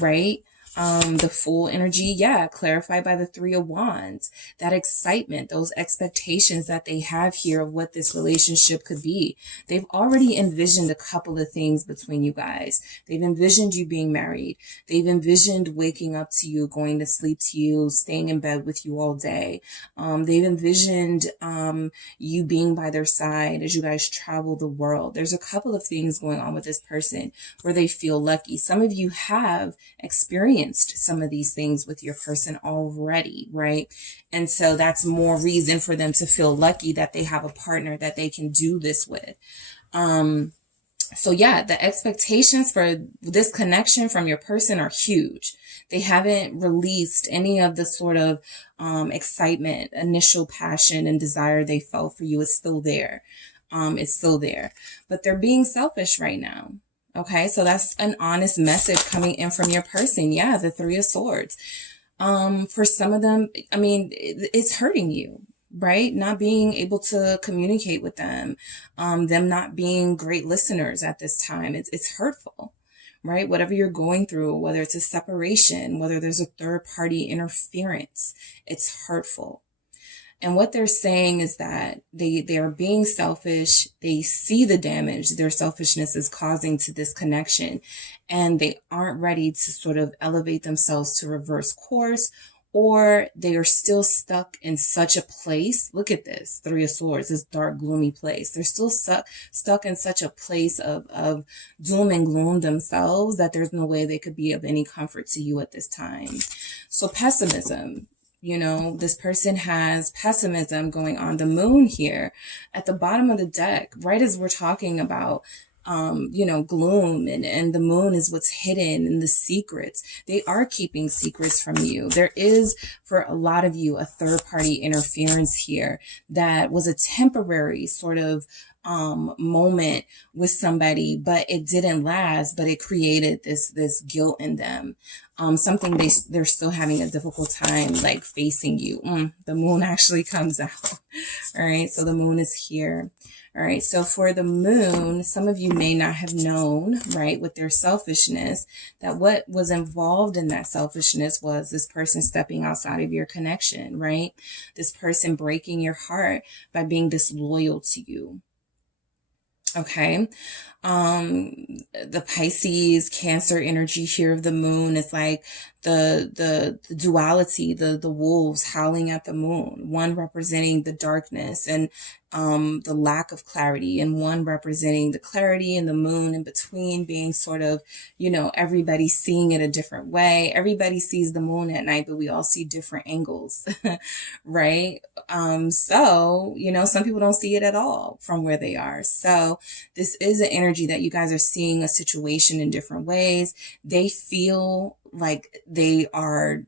right? The Fool energy, clarified by the Three of Wands. That excitement, those expectations that they have here of what this relationship could be. They've already envisioned a couple of things between you guys. They've envisioned you being married. They've envisioned waking up to you, going to sleep to you, staying in bed with you all day. They've envisioned you being by their side as you guys travel the world. There's a couple of things going on with this person where they feel lucky. Some of you have experienced some of these things with your person already, right? And so that's more reason for them to feel lucky that they have a partner that they can do this with. So the expectations for this connection from your person are huge. They haven't released any of the sort of excitement, initial passion and desire they felt for you. It's still there. It's still there, but they're being selfish right now. Okay, so that's an honest message coming in from your person. The Three of Swords. For some of them, I mean, it's hurting you, right? Not being able to communicate with them, them not being great listeners at this time. It's hurtful, right? Whatever you're going through, whether it's a separation, whether there's a third party interference, it's hurtful. And what they're saying is that they are being selfish. They see the damage their selfishness is causing to this connection, and they aren't ready to sort of elevate themselves to reverse course, or they are still stuck in such a place. Look at this, Three of Swords, this dark, gloomy place. They're still stuck in such a place of doom and gloom themselves that there's no way they could be of any comfort to you at this time. So pessimism. You know, this person has pessimism going on. The Moon here at the bottom of the deck, right as we're talking about, gloom and the Moon is what's hidden in the secrets. They are keeping secrets from you. There is, for a lot of you, a third party interference here that was a temporary sort of moment with somebody, but it didn't last, but it created this guilt in them. Something they're still having a difficult time like facing you. The Moon actually comes out. All right. So the Moon is here. All right. So for the Moon, some of you may not have known, right, with their selfishness, that what was involved in that selfishness was this person stepping outside of your connection, right? This person breaking your heart by being disloyal to you. Okay. The Pisces, Cancer energy here of the Moon is like the duality, the wolves howling at the moon, one representing the darkness and the lack of clarity, and one representing the clarity, and the Moon in between being sort of, everybody seeing it a different way. Everybody sees the Moon at night, but we all see different angles, right? So, some people don't see it at all from where they are. So this is an energy that you guys are seeing a situation in different ways. They feel like they are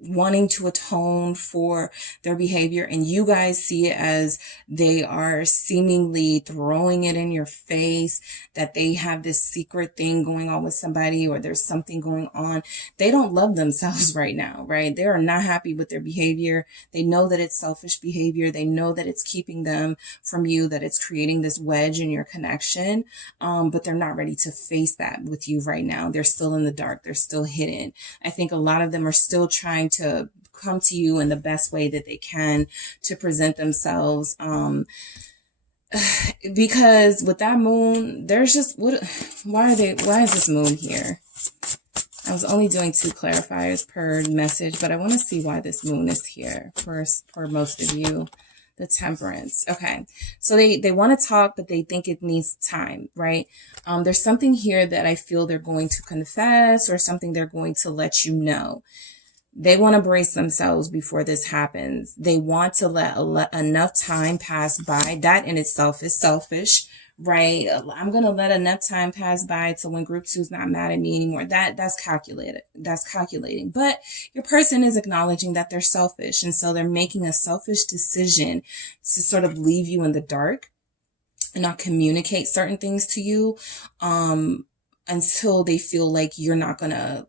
wanting to atone for their behavior, and you guys see it as they are seemingly throwing it in your face, that they have this secret thing going on with somebody, or there's something going on. They don't love themselves right now, right? They are not happy with their behavior. They know that it's selfish behavior. They know that it's keeping them from you, that it's creating this wedge in your connection. But they're not ready to face that with you right now. They're still in the dark. They're still hidden. I think a lot of them are still trying to come to you in the best way that they can to present themselves. Because with that moon, there's just, why is this moon here? I was only doing 2 clarifiers per message, but I want to see why this moon is here for most of you. The Temperance. Okay. So they want to talk, but they think it needs time, right? There's something here that I feel they're going to confess, or something they're going to let you know. They want to brace themselves before this happens. They want to let enough time pass by. That in itself is selfish, right? I'm going to let enough time pass by to when group 2 is not mad at me anymore. That's calculated. That's calculating. But your person is acknowledging that they're selfish. And so they're making a selfish decision to sort of leave you in the dark and not communicate certain things to you, until they feel like you're not going to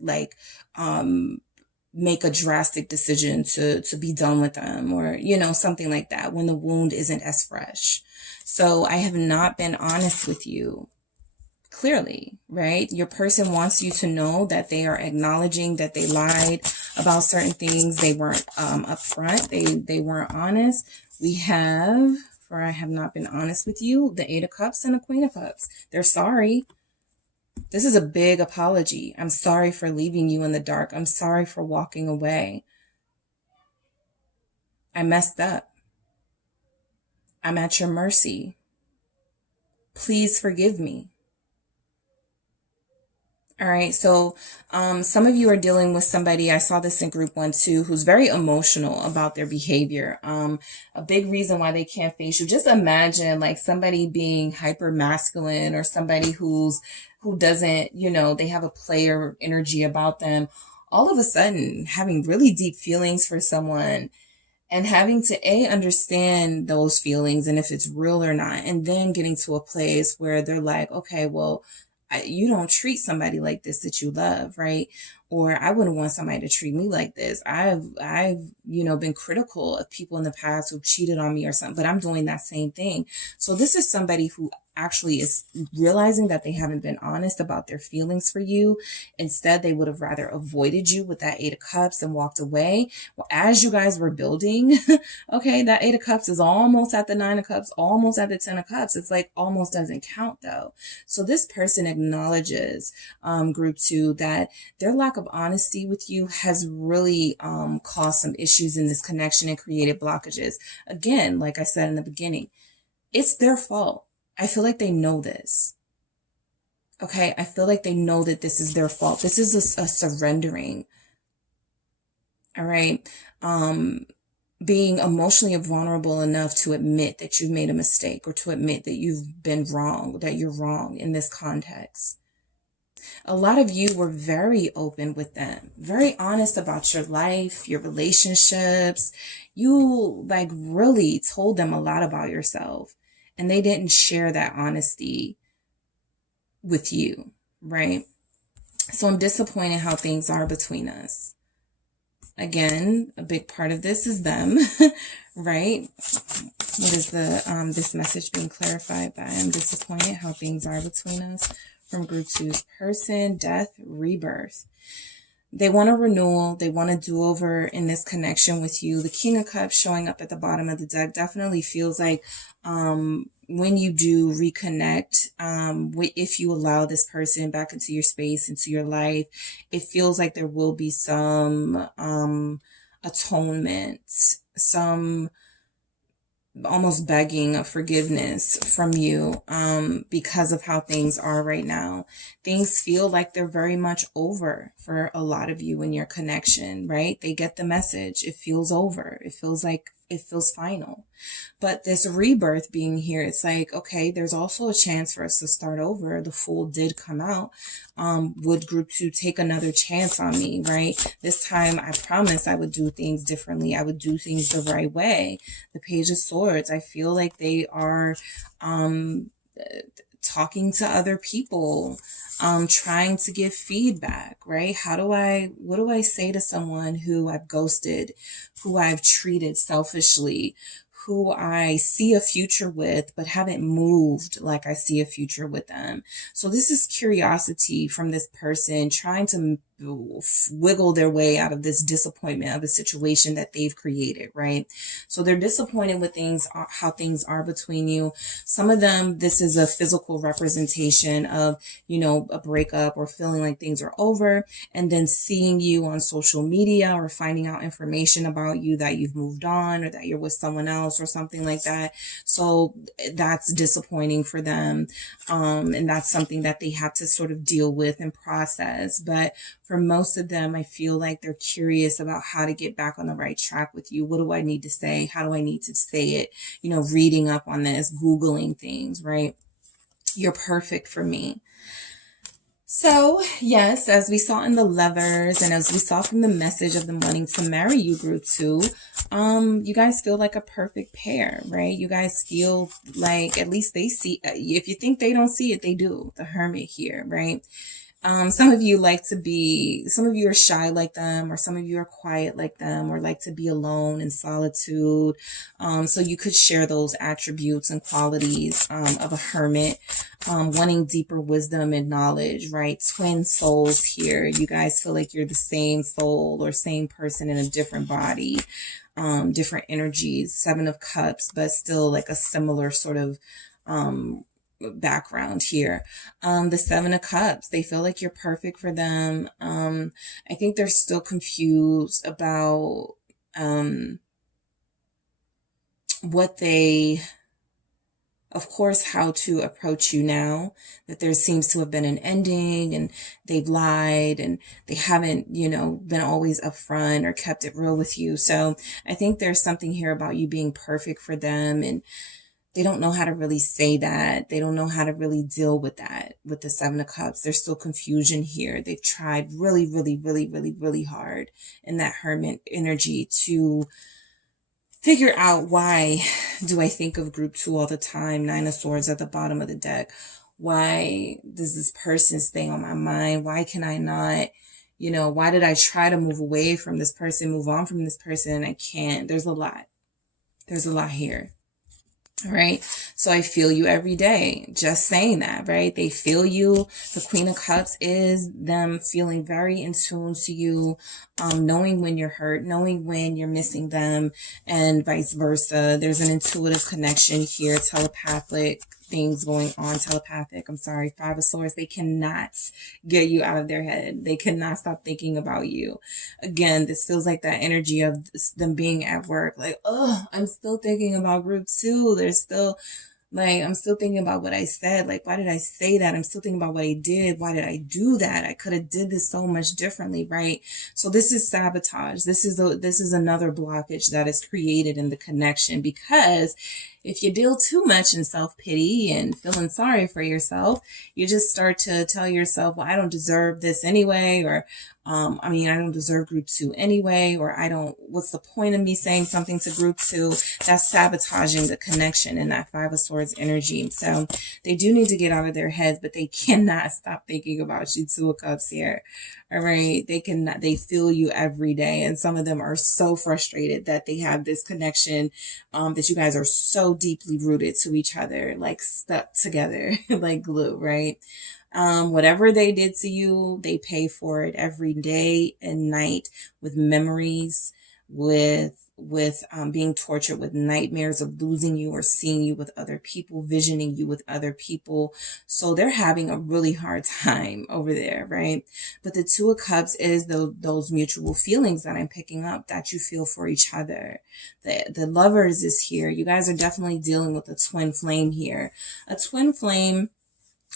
make a drastic decision to be done with them, or, something like that, when the wound isn't as fresh. So I have not been honest with you clearly, right? Your person wants you to know that they are acknowledging that they lied about certain things. They weren't upfront. They weren't honest. We have, for I have not been honest with you, the 8 of Cups and the Queen of Cups. They're sorry. This is a big apology. I'm sorry for leaving you in the dark. I'm sorry for walking away. I messed up. I'm at your mercy. Please forgive me. All right. So some of you are dealing with somebody, I saw this in group 1 too, who's very emotional about their behavior. A big reason why they can't face you. Just imagine like somebody being hyper masculine, or somebody who doesn't, they have a player energy about them. All of a sudden having really deep feelings for someone, and having to understand those feelings and if it's real or not. And then getting to a place where they're like, okay, well, you don't treat somebody like this that you love, right? Or I wouldn't want somebody to treat me like this. I've been critical of people in the past who cheated on me or something, but I'm doing that same thing. So this is somebody who actually is realizing that they haven't been honest about their feelings for you. Instead, they would have rather avoided you with that 8 of Cups and walked away. Well, as you guys were building, okay, that 8 of Cups is almost at the 9 of Cups, almost at the 10 of Cups. It's like almost doesn't count though. So this person acknowledges, group 2, that their lack of honesty with you has really caused some issues in this connection and created blockages. Again, like I said in the beginning, it's their fault. I feel like they know this. Okay, I feel like they know that this is their fault. This is a surrendering. All right. Being emotionally vulnerable enough to admit that you've made a mistake, or to admit that you've been wrong, that you're wrong in this context. A lot of you were very open with them, very honest about your life, your relationships. You really told them a lot about yourself, and they didn't share that honesty with you, right? So I'm disappointed how things are between us. Again, a big part of this is them, right? What is this message being clarified by? I'm disappointed how things are between us. From group 2's person, death, rebirth. They want a renewal. They want a do-over in this connection with you. The King of Cups showing up at the bottom of the deck definitely feels like when you do reconnect, if you allow this person back into your space, into your life, it feels like there will be some atonement, some almost begging of forgiveness from you because of how things are right now. Things feel like they're very much over for a lot of you in your connection, right? They get the message. It feels over. It feels like it feels final. But this rebirth being here, it's like, okay, there's also a chance for us to start over. The Fool did come out. Would group 2 take another chance on me, right? This time I promised I would do things differently. I would do things the right way. The Page of Swords, I feel like they are talking to other people, trying to give feedback, right? What do I say to someone who I've ghosted, who I've treated selfishly, who I see a future with, but haven't moved like I see a future with them? So this is curiosity from this person trying to wiggle their way out of this disappointment of a situation that they've created, right? So they're disappointed with things, how things are between you. Some of them, this is a physical representation of, you know, a breakup or feeling like things are over, and then seeing you on social media or finding out information about you that you've moved on or that you're with someone else or something like that. So that's disappointing for them. And that's something that they have to sort of deal with and process. But for most of them, I feel like they're curious about how to get back on the right track with you. What do I need to say? How do I need to say it? You know, reading up on this, Googling things, right? You're perfect for me. So, yes, as we saw in the Lovers and as we saw from the message of them wanting to marry you, group 2, you guys feel like a perfect pair, right? You guys feel like at least they see, if you think they don't see it, they do. The Hermit here, right? Some of you are shy like them, or some of you are quiet like them, or like to be alone in solitude. So you could share those attributes and qualities of a hermit, wanting deeper wisdom and knowledge, right? Twin souls here. You guys feel like you're the same soul or same person in a different body, different energies. 7 of Cups, but still like a similar sort of background here. The 7 of Cups, they feel like you're perfect for them. I think they're still confused about of course, how to approach you now, that there seems to have been an ending and they've lied and they haven't, you know, been always upfront or kept it real with you. So I think there's something here about you being perfect for them, and they don't know how to really say that. They don't know how to really deal with that with the 7 of Cups. There's still confusion here. They've tried really, really, really, really, really hard in that Hermit energy to figure out, why do I think of group 2 all the time? 9 of Swords at the bottom of the deck. Why does this person stay on my mind? Why can I not, you know, why did I try to move away from this person, move on from this person, and I can't? There's a lot. There's a lot here. All right. So I feel you every day. Just saying that, right? They feel you. The Queen of Cups is them feeling very in tune to you, knowing when you're hurt, knowing when you're missing them, and vice versa. There's an intuitive connection here, telepathic things going on, I'm sorry, 5 of Swords. They cannot get you out of their head. They cannot stop thinking about you. Again, this feels like that energy of them being at work, like, oh, I'm still thinking about group 2. There's still, like, I'm still thinking about what I said. Like, why did I say that? I'm still thinking about what I did. Why did I do that? I could have did this so much differently, right? So this is sabotage. This is another blockage that is created in the connection, because if you deal too much in self-pity and feeling sorry for yourself, you just start to tell yourself, well, I don't deserve this anyway, or I don't deserve group 2 anyway, or what's the point of me saying something to group 2? That's sabotaging the connection in that 5 of Swords energy. So they do need to get out of their heads, but they cannot stop thinking about you. 2 of Cups here. All right. They feel you every day. And some of them are so frustrated that they have this connection, that you guys are so deeply rooted to each other, like stuck together, like glue, right? Whatever they did to you, they pay for it every day and night with memories, with being tortured with nightmares of losing you or seeing you with other people, visioning you with other people. So they're having a really hard time over there, right? But the 2 of Cups is those mutual feelings that I'm picking up that you feel for each other. The Lovers is here. You guys are definitely dealing with a twin flame here. A twin flame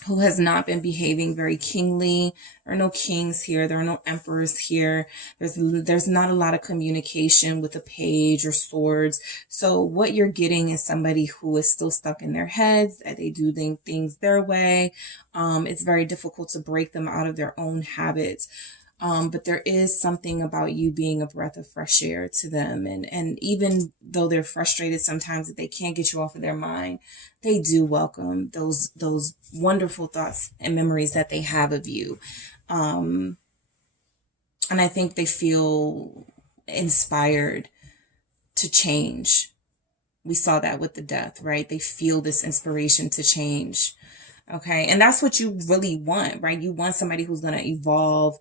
who has not been behaving very kingly. There are no kings here. There are no emperors here. There's not a lot of communication with a page or swords. So what you're getting is somebody who is still stuck in their heads, that they do things their way. It's very difficult to break them out of their own habits. But there is something about you being a breath of fresh air to them. And even though they're frustrated sometimes that they can't get you off of their mind, they do welcome those wonderful thoughts and memories that they have of you. And I think they feel inspired to change. We saw that with the death, right? They feel this inspiration to change. Okay. And that's what you really want, right? You want somebody who's going to evolve,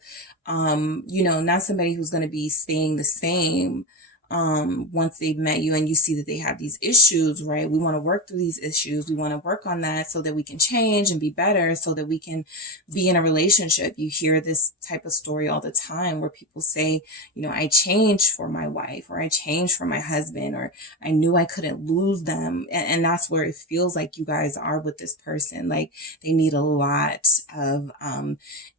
not somebody who's going to be staying the same, once they've met you and you see that they have these issues, right? We want to work through these issues. We want to work on that so that we can change and be better, so that we can be in a relationship. You hear this type of story all the time where people say, I changed for my wife, or I changed for my husband, or I knew I couldn't lose them. And that's where it feels like you guys are with this person. Like they need a lot of,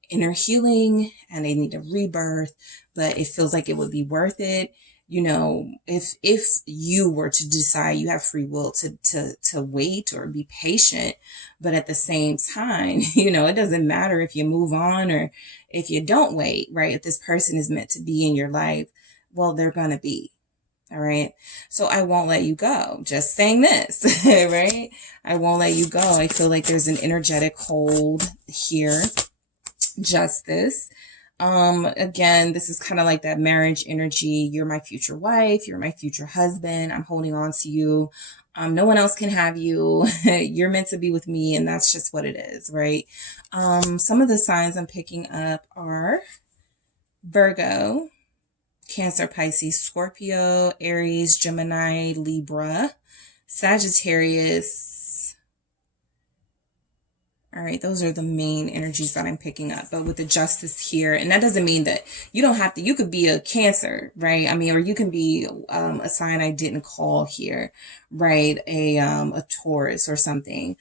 inner healing and they need a rebirth, but it feels like it would be worth it. If you were to decide, you have free will to wait or be patient, but at the same time, it doesn't matter if you move on or if you don't wait, right? If this person is meant to be in your life, well, they're going to be. All right. So I won't let you go. Just saying this, right? I won't let you go. I feel like there's an energetic hold here. Justice. Again, this is kind of like that marriage energy. You're my future wife. You're my future husband. I'm holding on to you. No one else can have you. You're meant to be with me. And that's just what it is, right? Some of the signs I'm picking up are Virgo, Cancer, Pisces, Scorpio, Aries, Gemini, Libra, Sagittarius. All right, those are the main energies that I'm picking up. But with the Justice here, and that doesn't mean that you don't have to, you could be a Cancer, right? Or you can be a sign I didn't call here, right? A Taurus or something.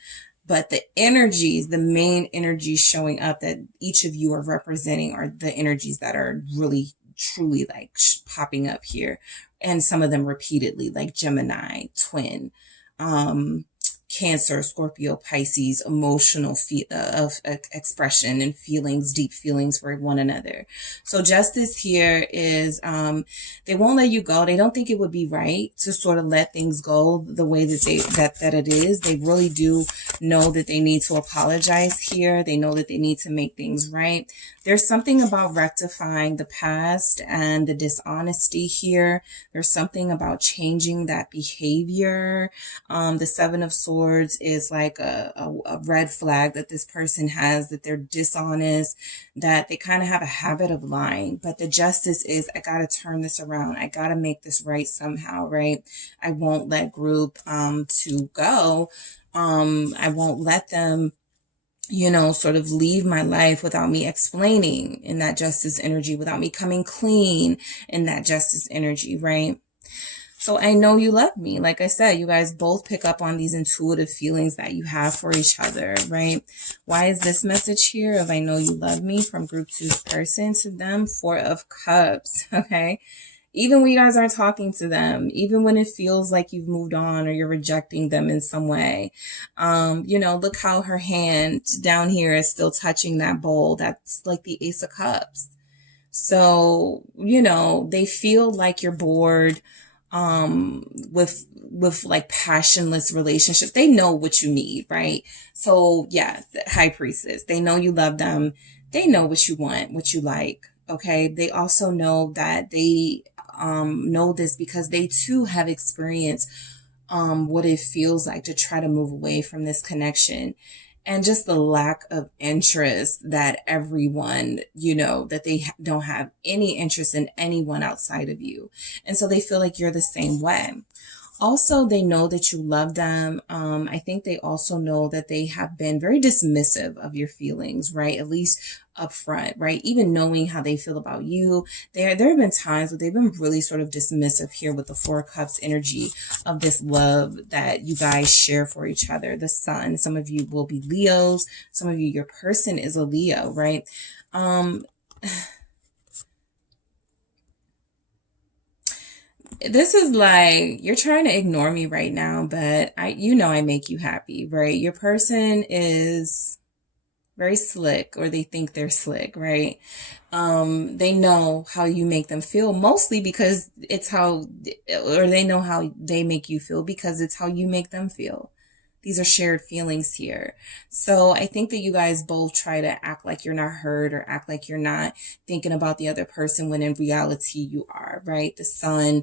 But the energies, the main energies showing up that each of you are representing are the energies that are really, truly like popping up here. And some of them repeatedly, like Gemini, Twin, Cancer, Scorpio, Pisces, emotional of expression and feelings, deep feelings for one another. So Justice here is, they won't let you go. They don't think it would be right to sort of let things go the way that it is. They really do know that they need to apologize here. They know that they need to make things right. There's something about rectifying the past and the dishonesty here. There's something about changing that behavior. The Seven of Swords is like a red flag that this person has, that they're dishonest, that they kind of have a habit of lying. But the Justice is, I got to turn this around. I got to make this right somehow, right? I won't let group to go. I won't let them sort of leave my life without me explaining in that Justice energy, without me coming clean in that Justice energy, right? So I know you love me. Like I said, you guys both pick up on these intuitive feelings that you have for each other, right? Why is this message here of I know you love me from group 2's person to them? 4 of Cups, okay? Even when you guys aren't talking to them, even when it feels like you've moved on or you're rejecting them in some way, look how her hand down here is still touching that bowl. That's like the Ace of Cups. So, they feel like you're bored, with like passionless relationship. They know what you need, right? So yeah, the High Priestess, they know you love them. They know what you want, what you like. Okay. They also know that they, know this because they too have experienced, what it feels like to try to move away from this connection. And just the lack of interest that everyone, that they don't have any interest in anyone outside of you. And so they feel like you're the same way. Also, they know that you love them. I think they also know that they have been very dismissive of your feelings, right? At least up front, right? Even knowing how they feel about you. There have been times where they've been really sort of dismissive here with the Four of Cups energy of this love that you guys share for each other. The sun, some of you will be Leos. Some of you, your person is a Leo, right? This is like, you're trying to ignore me right now, but I make you happy, right? Your person is very slick, or they think they're slick, right? They know how you make them feel, mostly because they know how they make you feel because it's how you make them feel. These are shared feelings here. So I think that you guys both try to act like you're not heard, or act like you're not thinking about the other person, when in reality you are, right? The sun,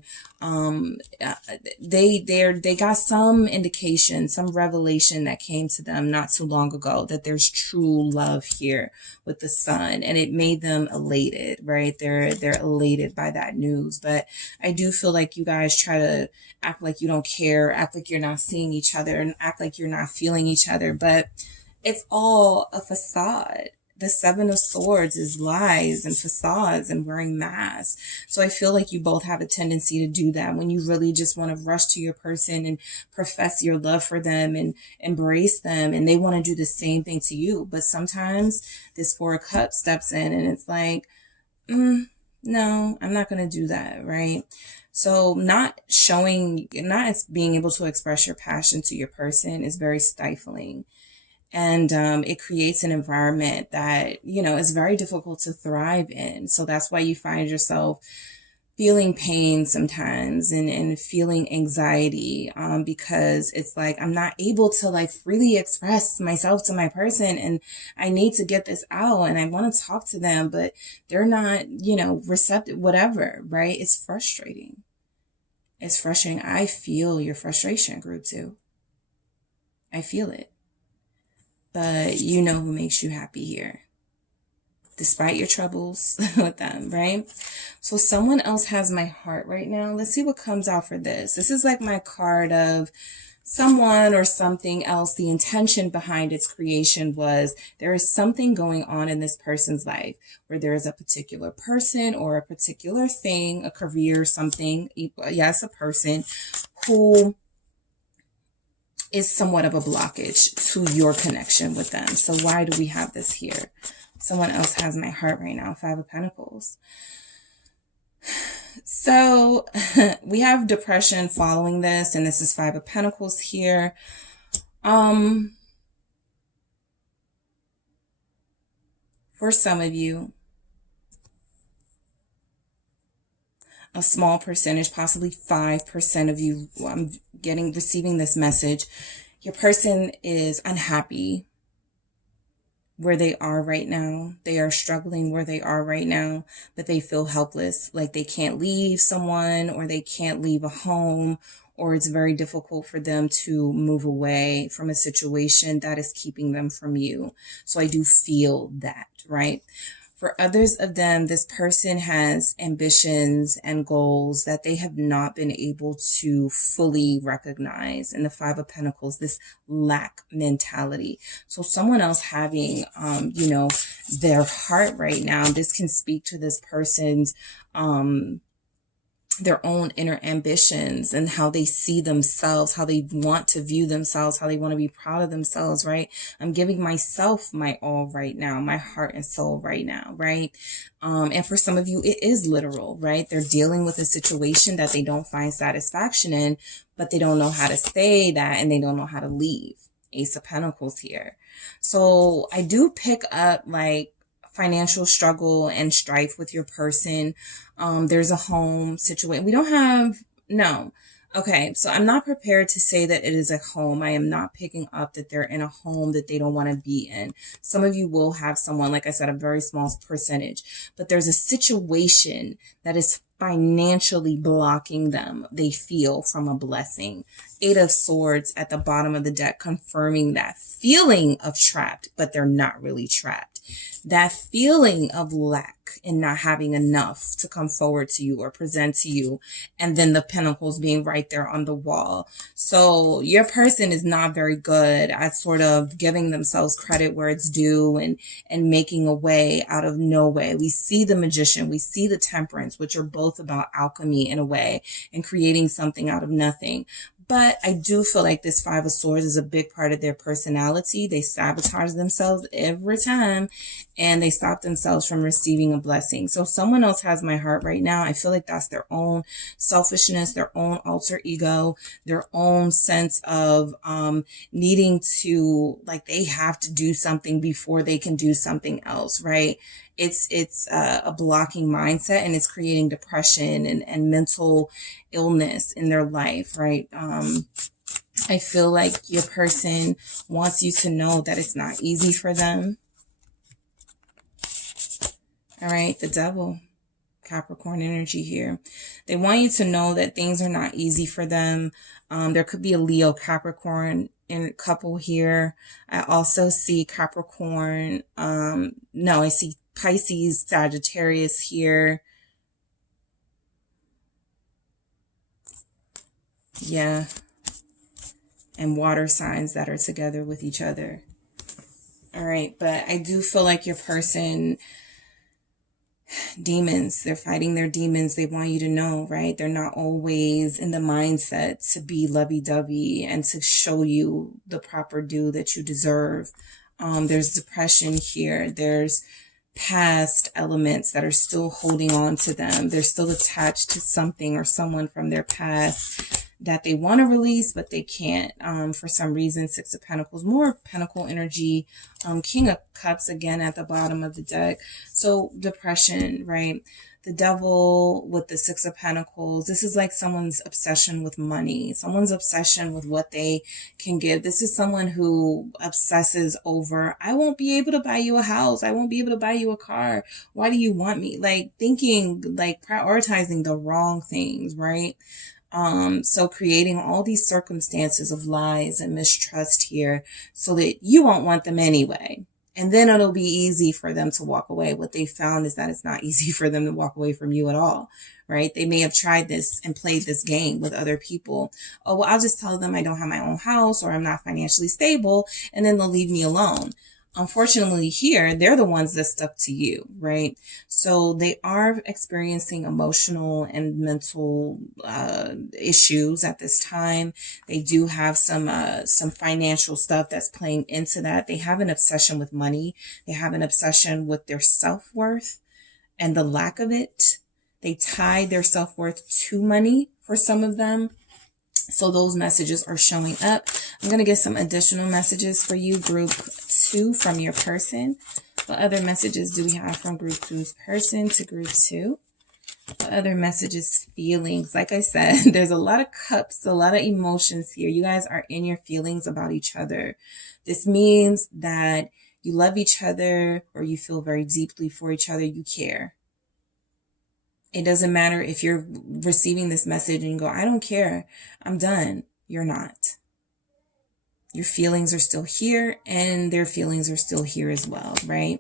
they got some indication, some revelation that came to them not too long ago that there's true love here with the sun, and it made them elated, right? They're elated by that news. But I do feel like you guys try to act like you don't care, act like you're not seeing each other, and act like you're not feeling each other, but it's all a facade. The Seven of Swords is lies and facades and wearing masks. So I feel like you both have a tendency to do that when you really just want to rush to your person and profess your love for them and embrace them, and they want to do the same thing to you. But sometimes this Four of Cups steps in and it's like, no, I'm not going to do that, right? So not being able to express your passion to your person is very stifling. And it creates an environment that, is very difficult to thrive in. So that's why you find yourself feeling pain sometimes and feeling anxiety, because it's like, I'm not able to like freely express myself to my person, and I need to get this out, and I want to talk to them, but they're not, receptive, whatever, right? It's frustrating. It's frustrating. I feel your frustration, group 2. I feel it. But you know who makes you happy here, despite your troubles with them, right? So someone else has my heart right now. Let's see what comes out for this. This is like my card of someone or something else. The intention behind its creation was there is something going on in this person's life where there is a particular person or a particular thing, a career, something. Yes, a person who is somewhat of a blockage to your connection with them. So why do we have this here? Someone else has my heart right now. 5 of Pentacles. So we have depression following this, and this is 5 of Pentacles here. For some of you, a small percentage, possibly 5% of you, I'm receiving this message. Your person is unhappy where they are right now. They are struggling where they are right now, but they feel helpless, like they can't leave someone, or they can't leave a home, or it's very difficult for them to move away from a situation that is keeping them from you. So I do feel that, right? For others of them, this person has ambitions and goals that they have not been able to fully recognize. In the 5 of Pentacles, this lack mentality. So someone else having, their heart right now, this can speak to this person's, their own inner ambitions and how they see themselves, how they want to view themselves, how they want to be proud of themselves, right? I'm giving myself my all right now, my heart and soul right now, right? And for some of you, it is literal, right? They're dealing with a situation that they don't find satisfaction in, but they don't know how to say that, and they don't know how to leave. Ace of Pentacles here. So I do pick up like financial struggle and strife with your person. There's a home situation. We don't have, no. Okay, so I'm not prepared to say that it is a home. I am not picking up that they're in a home that they don't want to be in. Some of you will have someone, like I said, a very small percentage, but there's a situation that is financially blocking them, they feel, from a blessing. 8 of Swords at the bottom of the deck, confirming that feeling of trapped, but they're not really trapped. that feeling of lack and not having enough to come forward to you or present to you. And then the pentacles being right there on the wall. So your person is not very good at sort of giving themselves credit where it's due and making a way out of no way. We see the Magician, we see the Temperance, which are both about alchemy in a way and creating something out of nothing. But I do feel like this Five of Swords is a big part of their personality. They sabotage themselves every time and they stop themselves from receiving a blessing. So if someone else has my heart right now, I feel like that's their own selfishness, their own alter ego, their own sense of needing to, like, they have to do something before they can do something else, right? It's a blocking mindset, and it's creating depression and mental illness in their life, right? I feel like your person wants you to know that it's not easy for them. All right, the Devil, Capricorn energy here. They want you to know that things are not easy for them. There could be a Leo Capricorn in a couple here. I also see Capricorn. No, I see Pisces, Sagittarius here. Yeah. And water signs that are together with each other. All right. But I do feel like your person, demons, they're fighting their demons. They want you to know, right? They're not always in the mindset to be lovey-dovey and to show you the proper due that you deserve. There's depression here. There's past elements that are still holding on to them. They're still attached to something or someone from their past that they want to release, but they can't for some reason. Six of Pentacles, more Pentacle energy. King of Cups again at the bottom of the deck. So depression, right? The Devil with the Six of Pentacles. This is like someone's obsession with money, someone's obsession with what they can give. This is someone who obsesses over, I won't be able to buy you a house. I won't be able to buy you a car. Why do you want me? Like thinking, like prioritizing the wrong things, right? So creating all these circumstances of lies and mistrust here so that you won't want them anyway. And then it'll be easy for them to walk away. What they found is that it's not easy for them to walk away from you at all, right? They may have tried this and played this game with other people. Oh, well, I'll just tell them I don't have my own house or I'm not financially stable, and then they'll leave me alone. Unfortunately here, they're the ones that stuck to you, right? So they are experiencing emotional and mental issues at this time. They do have some financial stuff that's playing into that. They have an obsession with money. They have an obsession with their self-worth and the lack of it. They tie their self-worth to money for some of them. So those messages are showing up. I'm going to get some additional messages for you, group 2, from your person. What other messages do we have from group 2's person to group 2? What other messages, feelings? Like I said, there's a lot of cups, a lot of emotions here. You guys are in your feelings about each other. This means that you love each other or you feel very deeply for each other. You care. It doesn't matter if you're receiving this message and you go, I don't care, I'm done. You're not. Your feelings are still here and their feelings are still here as well, right?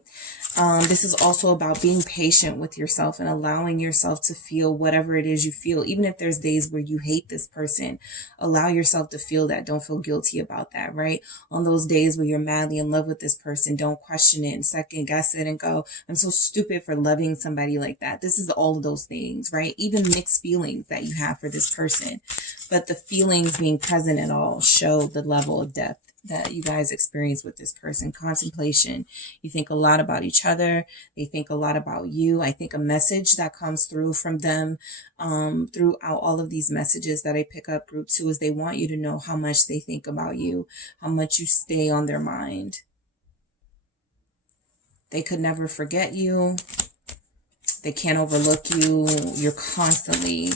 This is also about being patient with yourself and allowing yourself to feel whatever it is you feel. Even if there's days where you hate this person, allow yourself to feel that. Don't feel guilty about that, right? On those days where you're madly in love with this person, don't question it and second guess it and go, I'm so stupid for loving somebody like that. This is all of those things, right? Even mixed feelings that you have for this person. But the feelings being present at all show the level of depth that you guys experience with this person. Contemplation. You think a lot about each other. They think a lot about you. I think a message that comes through from them throughout all of these messages that I pick up, group 2, is they want you to know how much they think about you, how much you stay on their mind. They could never forget you. They can't overlook you. You're constantly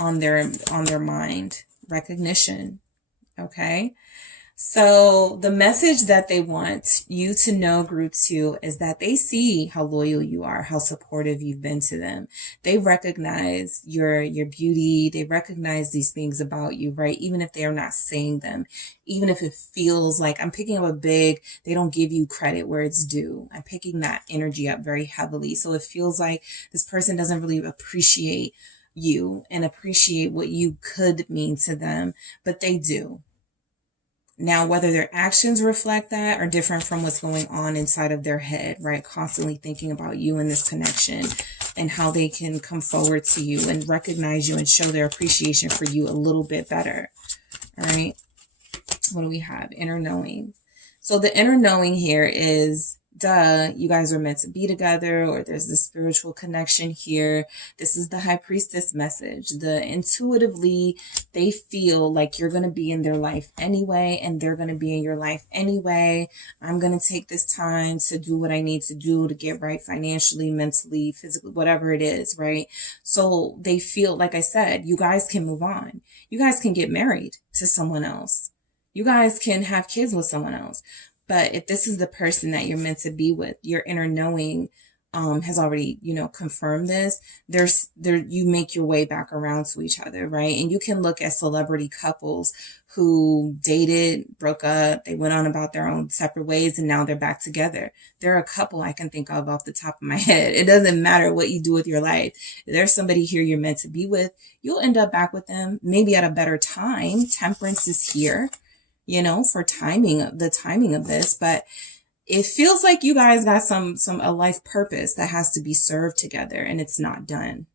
on their mind. Recognition. Okay. So the message that they want you to know, group 2, is that they see how loyal you are, how supportive you've been to them. They recognize your beauty. They recognize these things about you, right? Even if they are not saying them, even if it feels like, I'm picking up a big, they don't give you credit where it's due. I'm picking that energy up very heavily. So it feels like this person doesn't really appreciate you and appreciate what you could mean to them, but they do. Now, whether their actions reflect that or different from what's going on inside of their head, right? Constantly thinking about you and this connection and how they can come forward to you and recognize you and show their appreciation for you a little bit better. All right. What do we have? Inner knowing. So the inner knowing here is, duh, you guys are meant to be together, or there's this spiritual connection here. This is the High Priestess message. Intuitively, they feel like you're going to be in their life anyway, and they're going to be in your life anyway. I'm going to take this time to do what I need to do to get right financially, mentally, physically, whatever it is, right? So they feel, like I said, you guys can move on. You guys can get married to someone else. You guys can have kids with someone else. But if this is the person that you're meant to be with, your inner knowing has already, confirmed this. You make your way back around to each other, right? And you can look at celebrity couples who dated, broke up, they went on about their own separate ways, and now they're back together. There are a couple I can think of off the top of my head. It doesn't matter what you do with your life. If there's somebody here you're meant to be with, you'll end up back with them, maybe at a better time. Temperance is here, for the timing of this, but it feels like you guys got a life purpose that has to be served together, and it's not done.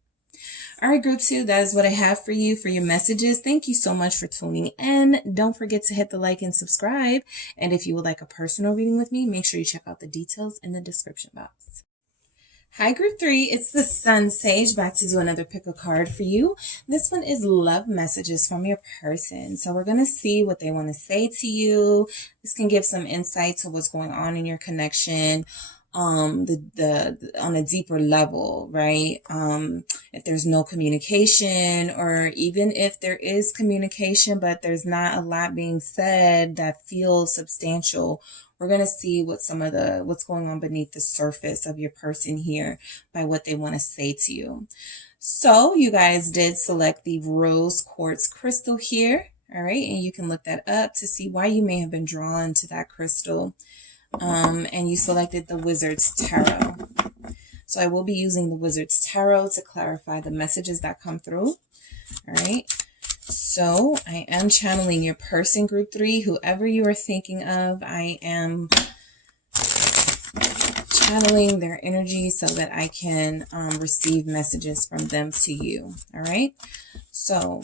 All right, group 2, that is what I have for you for your messages. Thank you so much for tuning in. Don't forget to hit the like and subscribe. And if you would like a personal reading with me, make sure you check out the details in the description box. Hi, group 3. It's the SunSage, back to do another pick a card for you. This one is love messages from your person. So we're going to see what they want to say to you. This can give some insight to what's going on in your connection, on a deeper level, right? If there's no communication, or even if there is communication, but there's not a lot being said that feels substantial, we're going to see what's going on beneath the surface of your person here by what they want to say to you. So you guys did select the rose quartz crystal here. All right. And you can look that up to see why you may have been drawn to that crystal. And you selected the Wizard's Tarot. So I will be using the Wizard's Tarot to clarify the messages that come through. All right. So I am channeling your person, group 3, whoever you are thinking of. I am channeling their energy so that I can receive messages from them to you. All right. So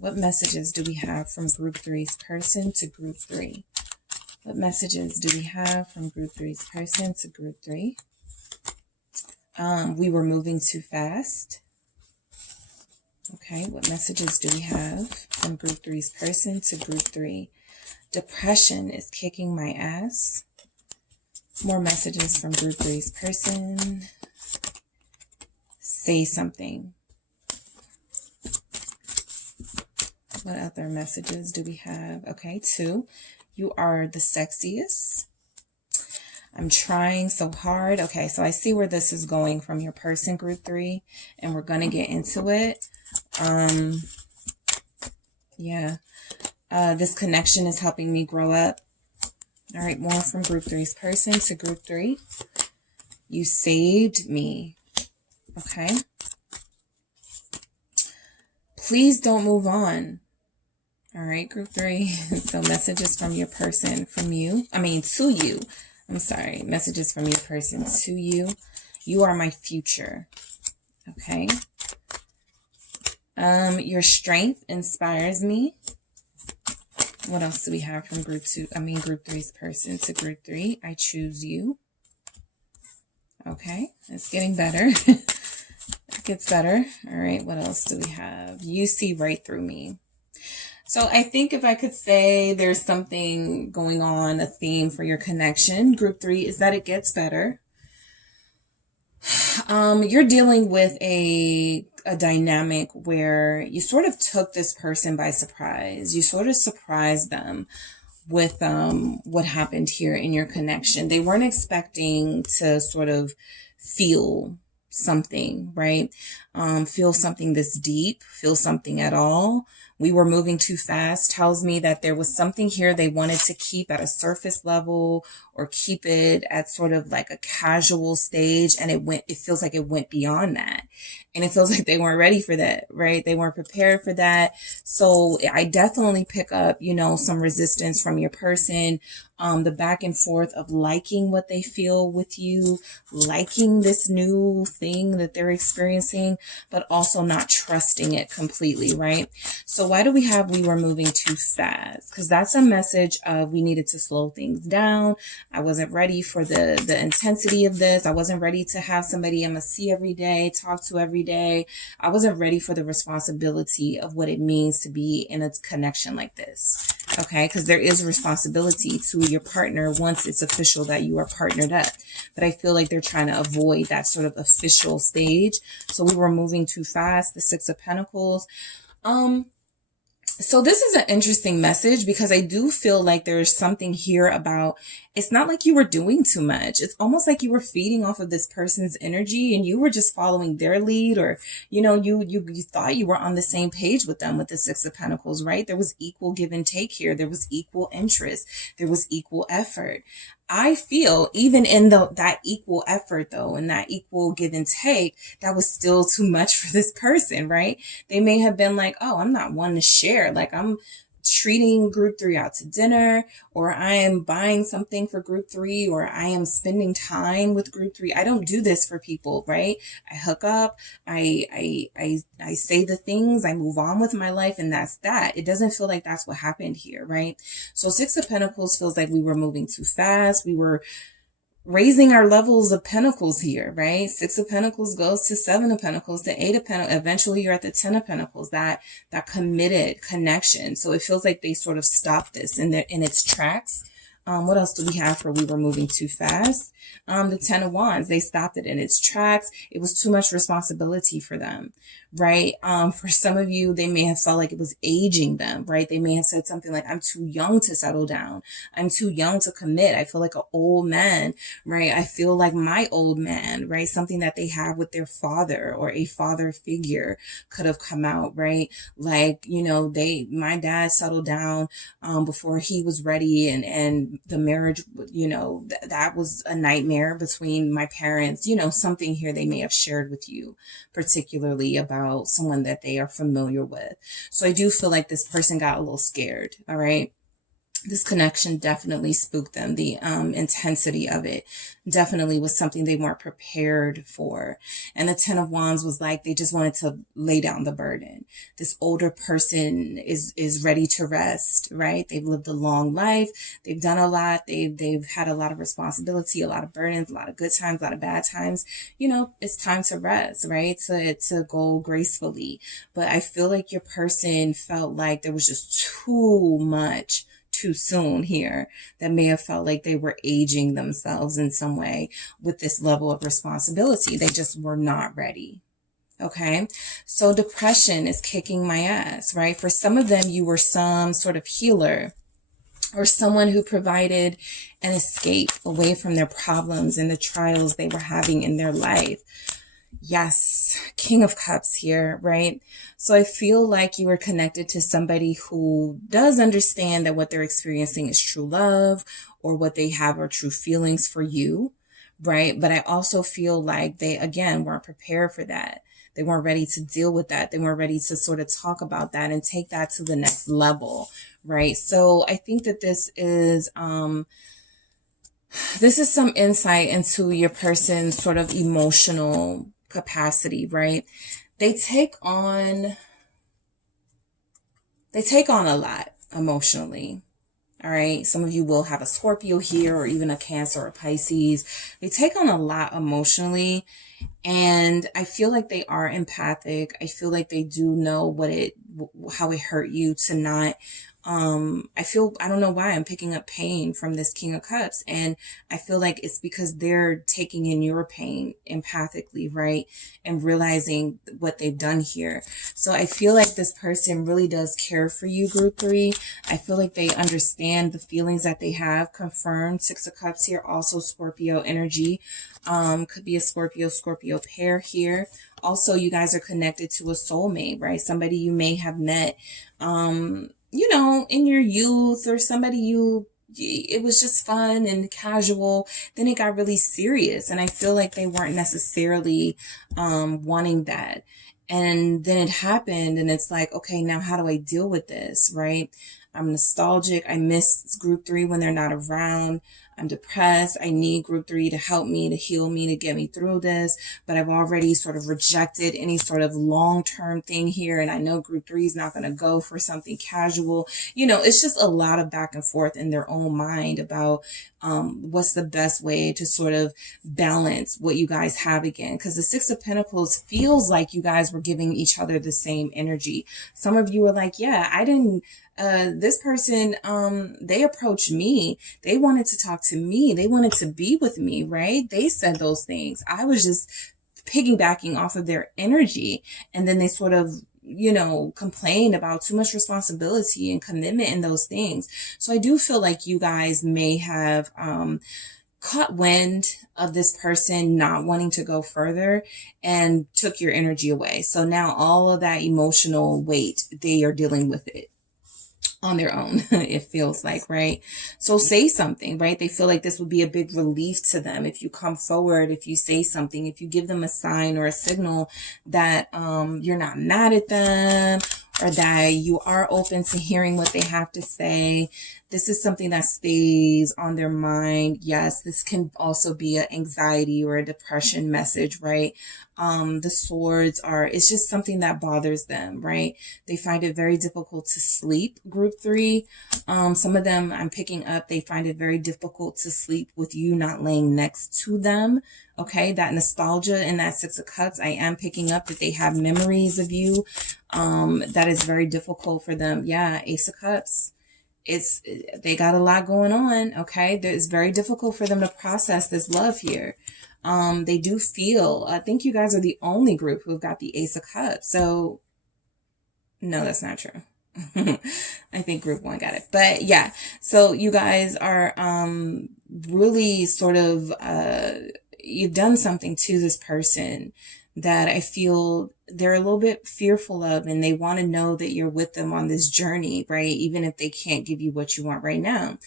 what messages do we have from group 3's person to group 3? What messages do we have from group 3's person to group 3? We were moving too fast. Okay, what messages do we have from group 3's person to group 3? Depression is kicking my ass. More messages from group 3's person. Say something. What other messages do we have? Okay, 2. You are the sexiest. I'm trying so hard. Okay, so I see where this is going from your person, group 3, and we're going to get into it. This connection is helping me grow up. All right, more from group 3's person to group 3. You saved me. Okay. Please don't move on. All right, group 3. So messages from your person to you. I'm sorry. Messages from your person to you. You are my future. Okay. Your strength inspires me. What else do we have from group 3's person to group 3? I choose you. Okay. It's getting better. It gets better. All right. What else do we have? You see right through me. So I think if I could say there's something going on, a theme for your connection, group 3, is that it gets better. You're dealing with a dynamic where you sort of took this person by surprise. You sort of surprised them with what happened here in your connection. They weren't expecting to sort of feel something, right? Feel something this deep, feel something at all. We were moving too fast tells me that there was something here they wanted to keep at a surface level or keep it at sort of like a casual stage. And it feels like it went beyond that. And it feels like they weren't ready for that, right? They weren't prepared for that. So I definitely pick up, some resistance from your person. The back and forth of liking what they feel with you, liking this new thing that they're experiencing, but also not trusting it completely, right? So why do we were moving too fast? Because that's a message of we needed to slow things down. I wasn't ready for the intensity of this. I wasn't ready to have somebody I'm going to see every day, talk to every day. I wasn't ready for the responsibility of what it means to be in a connection like this. Okay, because there is a responsibility to your partner once it's official that you are partnered up. But I feel like they're trying to avoid that sort of official stage. So we were moving too fast. The Six of Pentacles. So this is an interesting message because I do feel like there's something here about, it's not like you were doing too much. It's almost like you were feeding off of this person's energy and you were just following their lead, or, you thought you were on the same page with them with the Six of Pentacles, right? There was equal give and take here. There was equal interest. There was equal effort. I feel even in that equal effort though, and that equal give and take, that was still too much for this person, right? They may have been like, oh, I'm not one to share. Like I'm treating group 3 out to dinner, or I am buying something for group 3, or I am spending time with group 3. I don't do this for people, right? I hook up, I say the things, I move on with my life, and that's that. It doesn't feel like that's what happened here, right? So Six of Pentacles feels like we were moving too fast. We were raising our levels of pentacles here, right? Six of Pentacles goes to Seven of Pentacles to Eight of Pentacles. Eventually you're at the Ten of Pentacles, that committed connection. So it feels like they sort of stopped this in its tracks. What else do we have for we were moving too fast? The Ten of Wands, they stopped it in its tracks. It was too much responsibility for them, right? For some of you, they may have felt like it was aging them, right? They may have said something like, I'm too young to settle down. I'm too young to commit. I feel like an old man, right? I feel like my old man, right? Something that they have with their father or a father figure could have come out, right? Like, my dad settled down, before he was ready, and the marriage, that was a nightmare between my parents, something here they may have shared with you, particularly about someone that they are familiar with. So I do feel like this person got a little scared. All right. This connection definitely spooked them. The intensity of it definitely was something they weren't prepared for. And the Ten of Wands was like, they just wanted to lay down the burden. This older person is ready to rest, right? They've lived a long life. They've done a lot. They've had a lot of responsibility, a lot of burdens, a lot of good times, a lot of bad times. It's time to rest, right? To go gracefully. But I feel like your person felt like there was just too much too soon here, that may have felt like they were aging themselves in some way with this level of responsibility. They just were not ready. Okay. So depression is kicking my ass, right? For some of them, you were some sort of healer or someone who provided an escape away from their problems and the trials they were having in their life. Yes, King of Cups here, right? So I feel like you were connected to somebody who does understand that what they're experiencing is true love, or what they have are true feelings for you, right? But I also feel like they, again, weren't prepared for that. They weren't ready to deal with that. They weren't ready to sort of talk about that and take that to the next level, right? So I think that this is some insight into your person's sort of emotional capacity, right? They take on a lot emotionally. All right. Some of you will have a Scorpio here, or even a Cancer or a Pisces. They take on a lot emotionally. And I feel like they are empathic. I feel like they do know how it hurt you to not I don't know why I'm picking up pain from this King of Cups. And I feel like it's because they're taking in your pain empathically, right? And realizing what they've done here. So I feel like this person really does care for you, group 3. I feel like they understand the feelings that they have. Confirmed 6 of Cups here. Also Scorpio energy. Could be a Scorpio pair here. Also, you guys are connected to a soulmate, right? Somebody you may have met, you know, in your youth, or somebody it was just fun and casual. Then it got really serious. And I feel like they weren't necessarily wanting that. And then it happened, and it's like, okay, now how do I deal with this, right? I'm nostalgic. I miss group 3 when they're not around. I'm depressed. I need group 3 to help me, to heal me, to get me through this. But I've already sort of rejected any sort of long-term thing here. And I know group 3 is not going to go for something casual. You know, it's just a lot of back and forth in their own mind about what's the best way to sort of balance what you guys have again. Because the 6 of Pentacles feels like you guys were giving each other the same energy. Some of you are like, yeah, I didn't... this person, they approached me. They wanted to talk to me. They wanted to be with me, right? They said those things. I was just piggybacking off of their energy. And then they sort of, you know, complained about too much responsibility and commitment in those things. So I do feel like you guys may have, caught wind of this person not wanting to go further and took your energy away. So now all of that emotional weight, they are dealing with it on their own, it feels like, right? So say something, right? They feel like this would be a big relief to them if you come forward, if you say something, if you give them a sign or a signal that you're not mad at them, or that you are open to hearing what they have to say. This is something that stays on their mind. Yes, this can also be an anxiety or a depression message, right? The swords it's just something that bothers them, right? They find it very difficult to sleep, group 3. Some of them I'm picking up, they find it very difficult to sleep with you not laying next to them. Okay, that nostalgia in that 6 of Cups, I am picking up that they have memories of you. That is very difficult for them. Yeah, Ace of Cups. They got a lot going on. Okay, it's very difficult for them to process this love here. They do feel, I think you guys are the only group who've got the Ace of Cups. So no, that's not true. I think group 1 got it. But yeah, so you guys are really sort of, you've done something to this person that I feel they're a little bit fearful of, and they want to know that you're with them on this journey, right? Even if they can't give you what you want right now.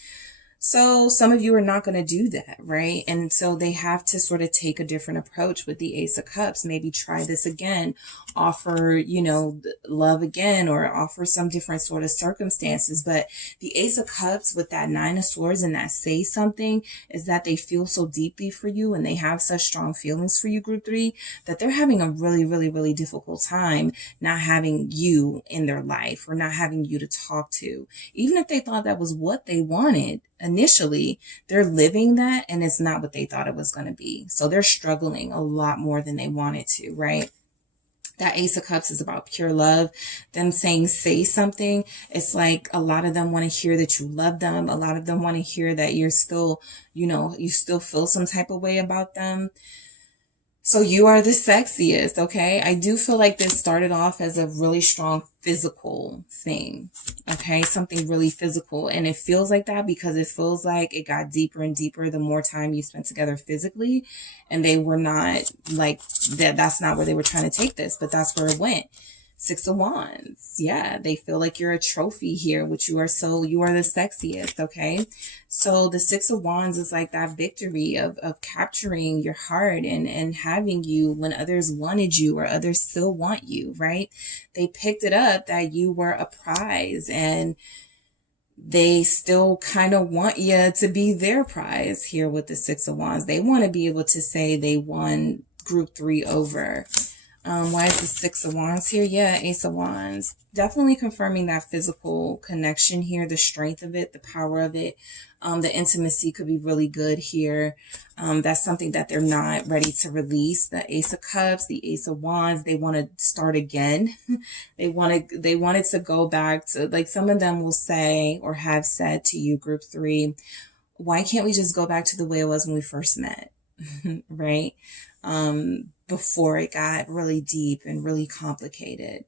So some of you are not going to do that, right? And so they have to sort of take a different approach with the Ace of Cups. Maybe try this again, offer, you know, love again, or offer some different sort of circumstances. But the Ace of Cups with that 9 of Swords and that say something is that they feel so deeply for you, and they have such strong feelings for you, group 3, that they're having a really, really, really difficult time not having you in their life, or not having you to talk to. Even if they thought that was what they wanted initially, they're living that, and it's not what they thought it was going to be. So they're struggling a lot more than they wanted to, right? That Ace of Cups is about pure love. Them saying, say something. It's like a lot of them want to hear that you love them. A lot of them want to hear that you're still, you know, you still feel some type of way about them. So you are the sexiest, okay? I do feel like this started off as a really strong physical thing, okay? Something really physical. And it feels like that because it feels like it got deeper and deeper the more time you spent together physically. And they were not like that. That's not where they were trying to take this, but that's where it went. 6 of Wands. Yeah, they feel like you're a trophy here, which you are the sexiest, okay? So the 6 of Wands is like that victory of capturing your heart and having you when others wanted you or others still want you, right? They picked it up that you were a prize, and they still kind of want you to be their prize here with the 6 of Wands. They want to be able to say they won group 3 over. Why is the Six of Wands here? Yeah, Ace of Wands. Definitely confirming that physical connection here, the strength of it, the power of it. The intimacy could be really good here. That's something that they're not ready to release. The Ace of Cups, the Ace of Wands, they want to start again. They wanted to go back to, like, some of them will say or have said to you, group 3, why can't we just go back to the way it was when we first met? Right? Before it got really deep and really complicated.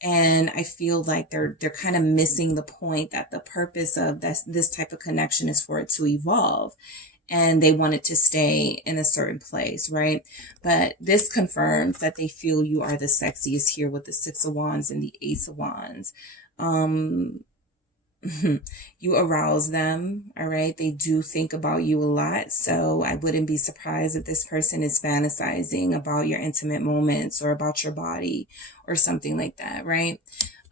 And I feel like they're kind of missing the point that the purpose of this type of connection is for it to evolve. And they want it to stay in a certain place, right? But this confirms that they feel you are the sexiest here with the Six of Wands and the Ace of Wands. You arouse them, all right? They do think about you a lot, so I wouldn't be surprised if this person is fantasizing about your intimate moments or about your body or something like that, right?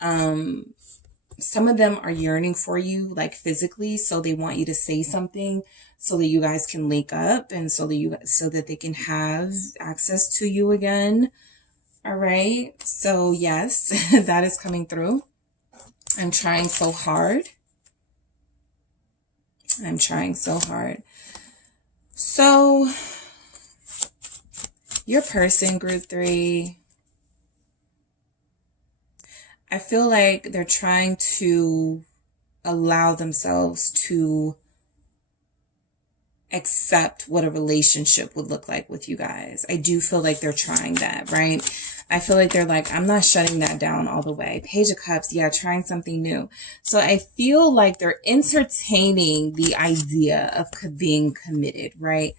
Some of them are yearning for you, like physically, so they want you to say something so that you guys can link up and so that they can have access to you again, all right? So yes, that is coming through. I'm trying so hard. I'm trying so hard. So, your person, group 3, I feel like they're trying to allow themselves to accept what a relationship would look like with you guys. I do feel like they're trying that, right? I feel like they're like, I'm not shutting that down all the way. Page of Cups, yeah, trying something new. So I feel like they're entertaining the idea of being committed, right?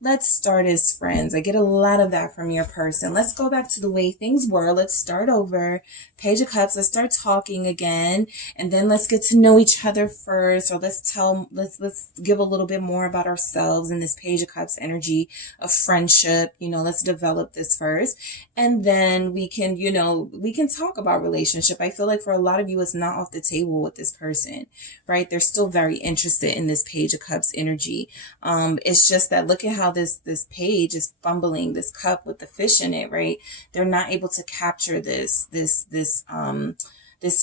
Let's start as friends. I get a lot of that from your person. Let's go back to the way things were. Let's start over. Page of Cups, let's start talking again. And then let's get to know each other first. Or let's give a little bit more about ourselves in this Page of Cups energy of friendship. You know, let's develop this first. And then we can, we can talk about relationship. I feel like for a lot of you, it's not off the table with this person, right? They're still very interested in this Page of Cups energy. It's just that look at how this page is fumbling this cup with the fish in it, right? They're not able to capture this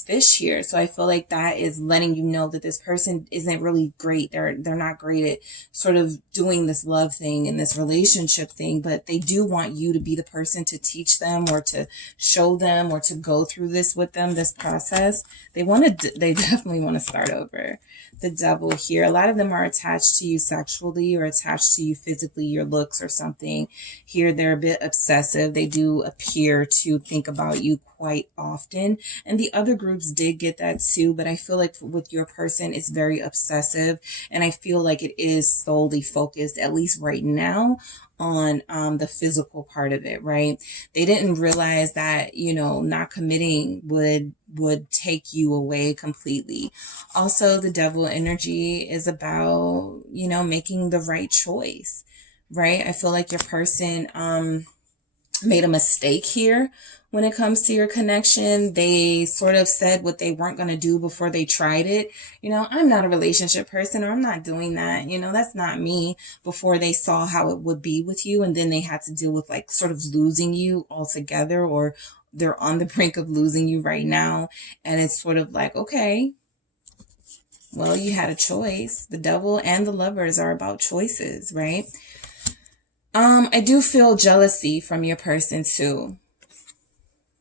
fish here. So I feel like that is letting you know that this person isn't really great. They're not great at sort of doing this love thing and this relationship thing, but they do want you to be the person to teach them or to show them or to go through this with them, this process. They definitely want to start over. The Devil here. A lot of them are attached to you sexually or attached to you physically, your looks or something. Here, they're a bit obsessive. They do appear to think about you quite often. And the other groups did get that too, but I feel like with your person, it's very obsessive. And I feel like it is solely focused, at least right now, on the physical part of it, right? They didn't realize that, not committing would take you away completely. Also, the Devil energy is about, making the right choice, right? I feel like your person made a mistake here when it comes to your connection. They sort of said what they weren't going to do before they tried it. I'm not a relationship person, or I'm not doing that. That's not me, before they saw how it would be with you. And then they had to deal with like sort of losing you altogether, or they're on the brink of losing you right now. And it's sort of like, okay, well, you had a choice. The Devil and the Lovers are about choices, right? I do feel jealousy from your person too.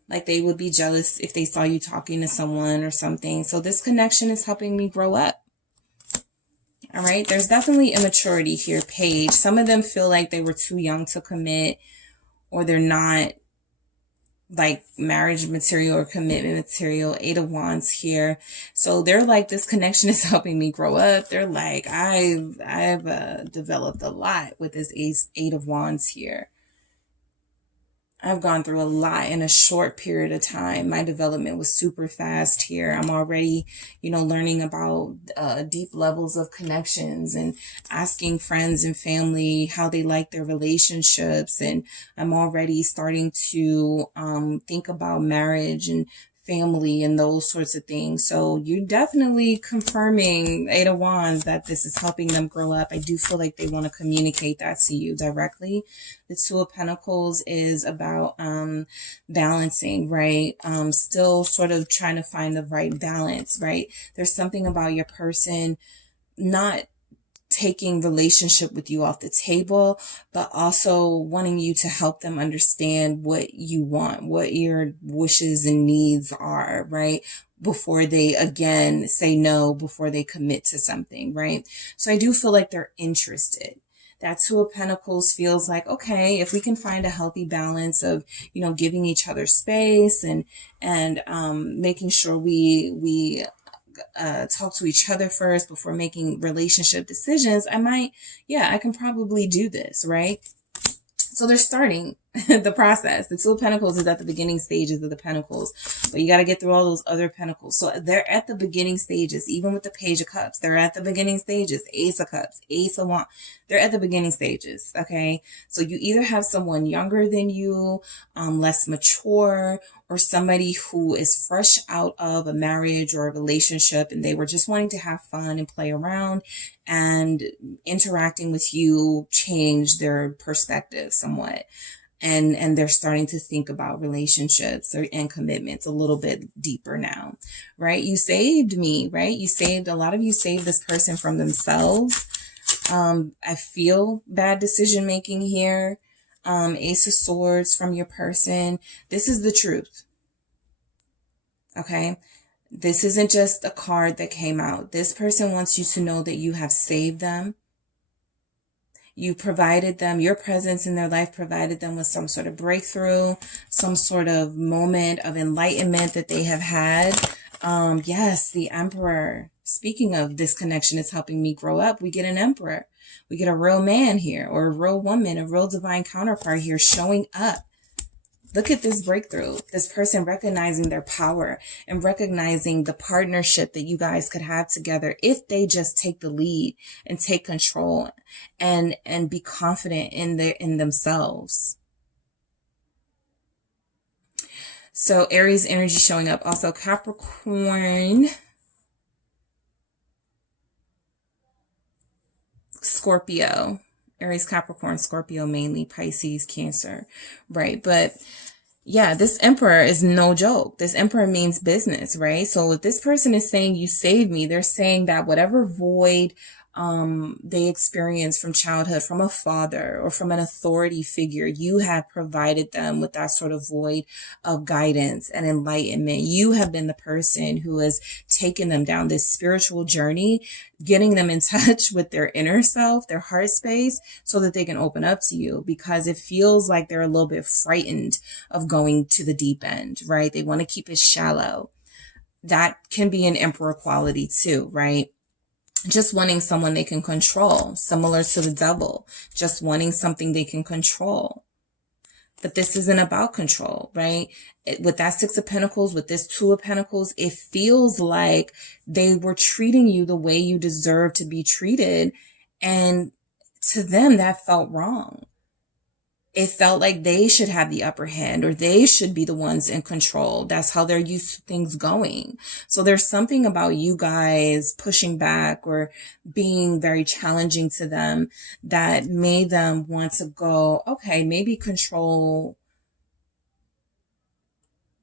Like they would be jealous if they saw you talking to someone or something. So this connection is helping me grow up. All right. There's definitely immaturity here, Page. Some of them feel like they were too young to commit, or they're not like marriage material or commitment material. 8 of Wands here. So they're like, this connection is helping me grow up. They're like, I've developed a lot with this 8 of Wands here. I've gone through a lot in a short period of time. My development was super fast here. I'm already, learning about deep levels of connections and asking friends and family how they like their relationships. And I'm already starting to think about marriage and family and those sorts of things. So you're definitely confirming, Eight of Wands, that this is helping them grow up. I do feel like they want to communicate that to you directly. The Two of Pentacles is about balancing, right? Still sort of trying to find the right balance, right? There's something about your person not taking relationship with you off the table, but also wanting you to help them understand what you want, what your wishes and needs are, right? Before they, again, say no, before they commit to something, right? So I do feel like they're interested. That Two of Pentacles feels like, okay, if we can find a healthy balance of, you know, giving each other space and making sure we talk to each other first before making relationship decisions, I can probably do this, right? So they're starting the process. The Two of Pentacles is at the beginning stages of the Pentacles, but you got to get through all those other Pentacles. So they're at the beginning stages, even with the Page of Cups. They're at the beginning stages. Ace of Cups, Ace of Wands. They're at the beginning stages, okay? So you either have someone younger than you, less mature, or somebody who is fresh out of a marriage or a relationship and they were just wanting to have fun and play around, and interacting with you changed their perspective somewhat. And they're starting to think about relationships and commitments a little bit deeper now, right? You saved me, right? A lot of you saved this person from themselves. I feel bad decision making here. Ace of Swords from your person. This is the truth. Okay. This isn't just a card that came out. This person wants you to know that you have saved them. You provided them, your presence in their life provided them with some sort of breakthrough, some sort of moment of enlightenment that they have had. Yes, the Emperor. Speaking of this connection is helping me grow up, we get an Emperor. We get a real man here, or a real woman, a real divine counterpart here showing up. Look at this breakthrough. This person recognizing their power and recognizing the partnership that you guys could have together if they just take the lead and take control and be confident in themselves. So Aries energy showing up. Also Capricorn, Scorpio. Aries, Capricorn, Scorpio, mainly Pisces, Cancer, right? But yeah, this Emperor is no joke. This Emperor means business, right? So if this person is saying you saved me, they're saying that whatever void they experience from childhood, from a father or from an authority figure, you have provided them with that sort of void of guidance and enlightenment. You have been the person who has taken them down this spiritual journey, getting them in touch with their inner self, their heart space, so that they can open up to you, because it feels like they're a little bit frightened of going to the deep end, right? They want to keep it shallow. That can be an Emperor quality too, right? Just wanting someone they can control, similar to the Devil, just wanting something they can control. But this isn't about control, right? With that Six of Pentacles, with this Two of Pentacles, it feels like they were treating you the way you deserve to be treated. And to them, that felt wrong. It felt like they should have the upper hand, or they should be the ones in control. That's how they're used to things going. So there's something about you guys pushing back or being very challenging to them that made them want to go, okay, maybe control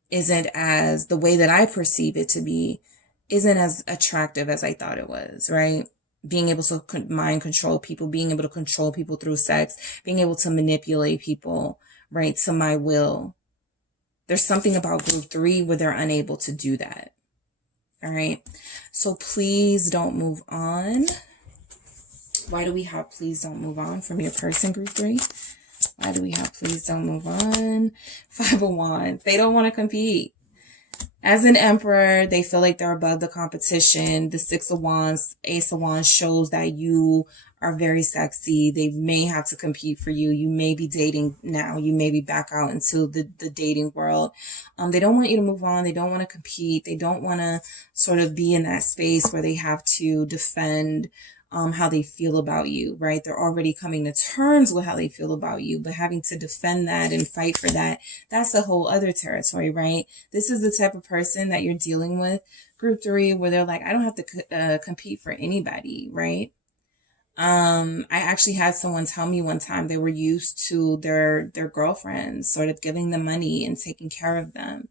isn't as, the way that I perceive it to be, isn't as attractive as I thought it was, right? Being able to mind control people, being able to control people through sex, being able to manipulate people, right, to my will. There's something about group 3 where they're unable to do that. All right. So please don't move on. Why do we have please don't move on from your person, group 3? Why do we have please don't move on? 5 of Wands. They don't want to compete. As an Emperor, they feel like they're above the competition. The Six of Wands, Ace of Wands shows that you are very sexy. They may have to compete for you. You may be dating now. You may be back out into the dating world. They don't want you to move on. They don't want to compete. They don't want to sort of be in that space where they have to defend how they feel about you, right? They're already coming to terms with how they feel about you, but having to defend that and fight for that, that's a whole other territory, right? This is the type of person that you're dealing with, group 3, where they're like, I don't have to compete for anybody, right? I actually had someone tell me one time they were used to their girlfriends sort of giving them money and taking care of them.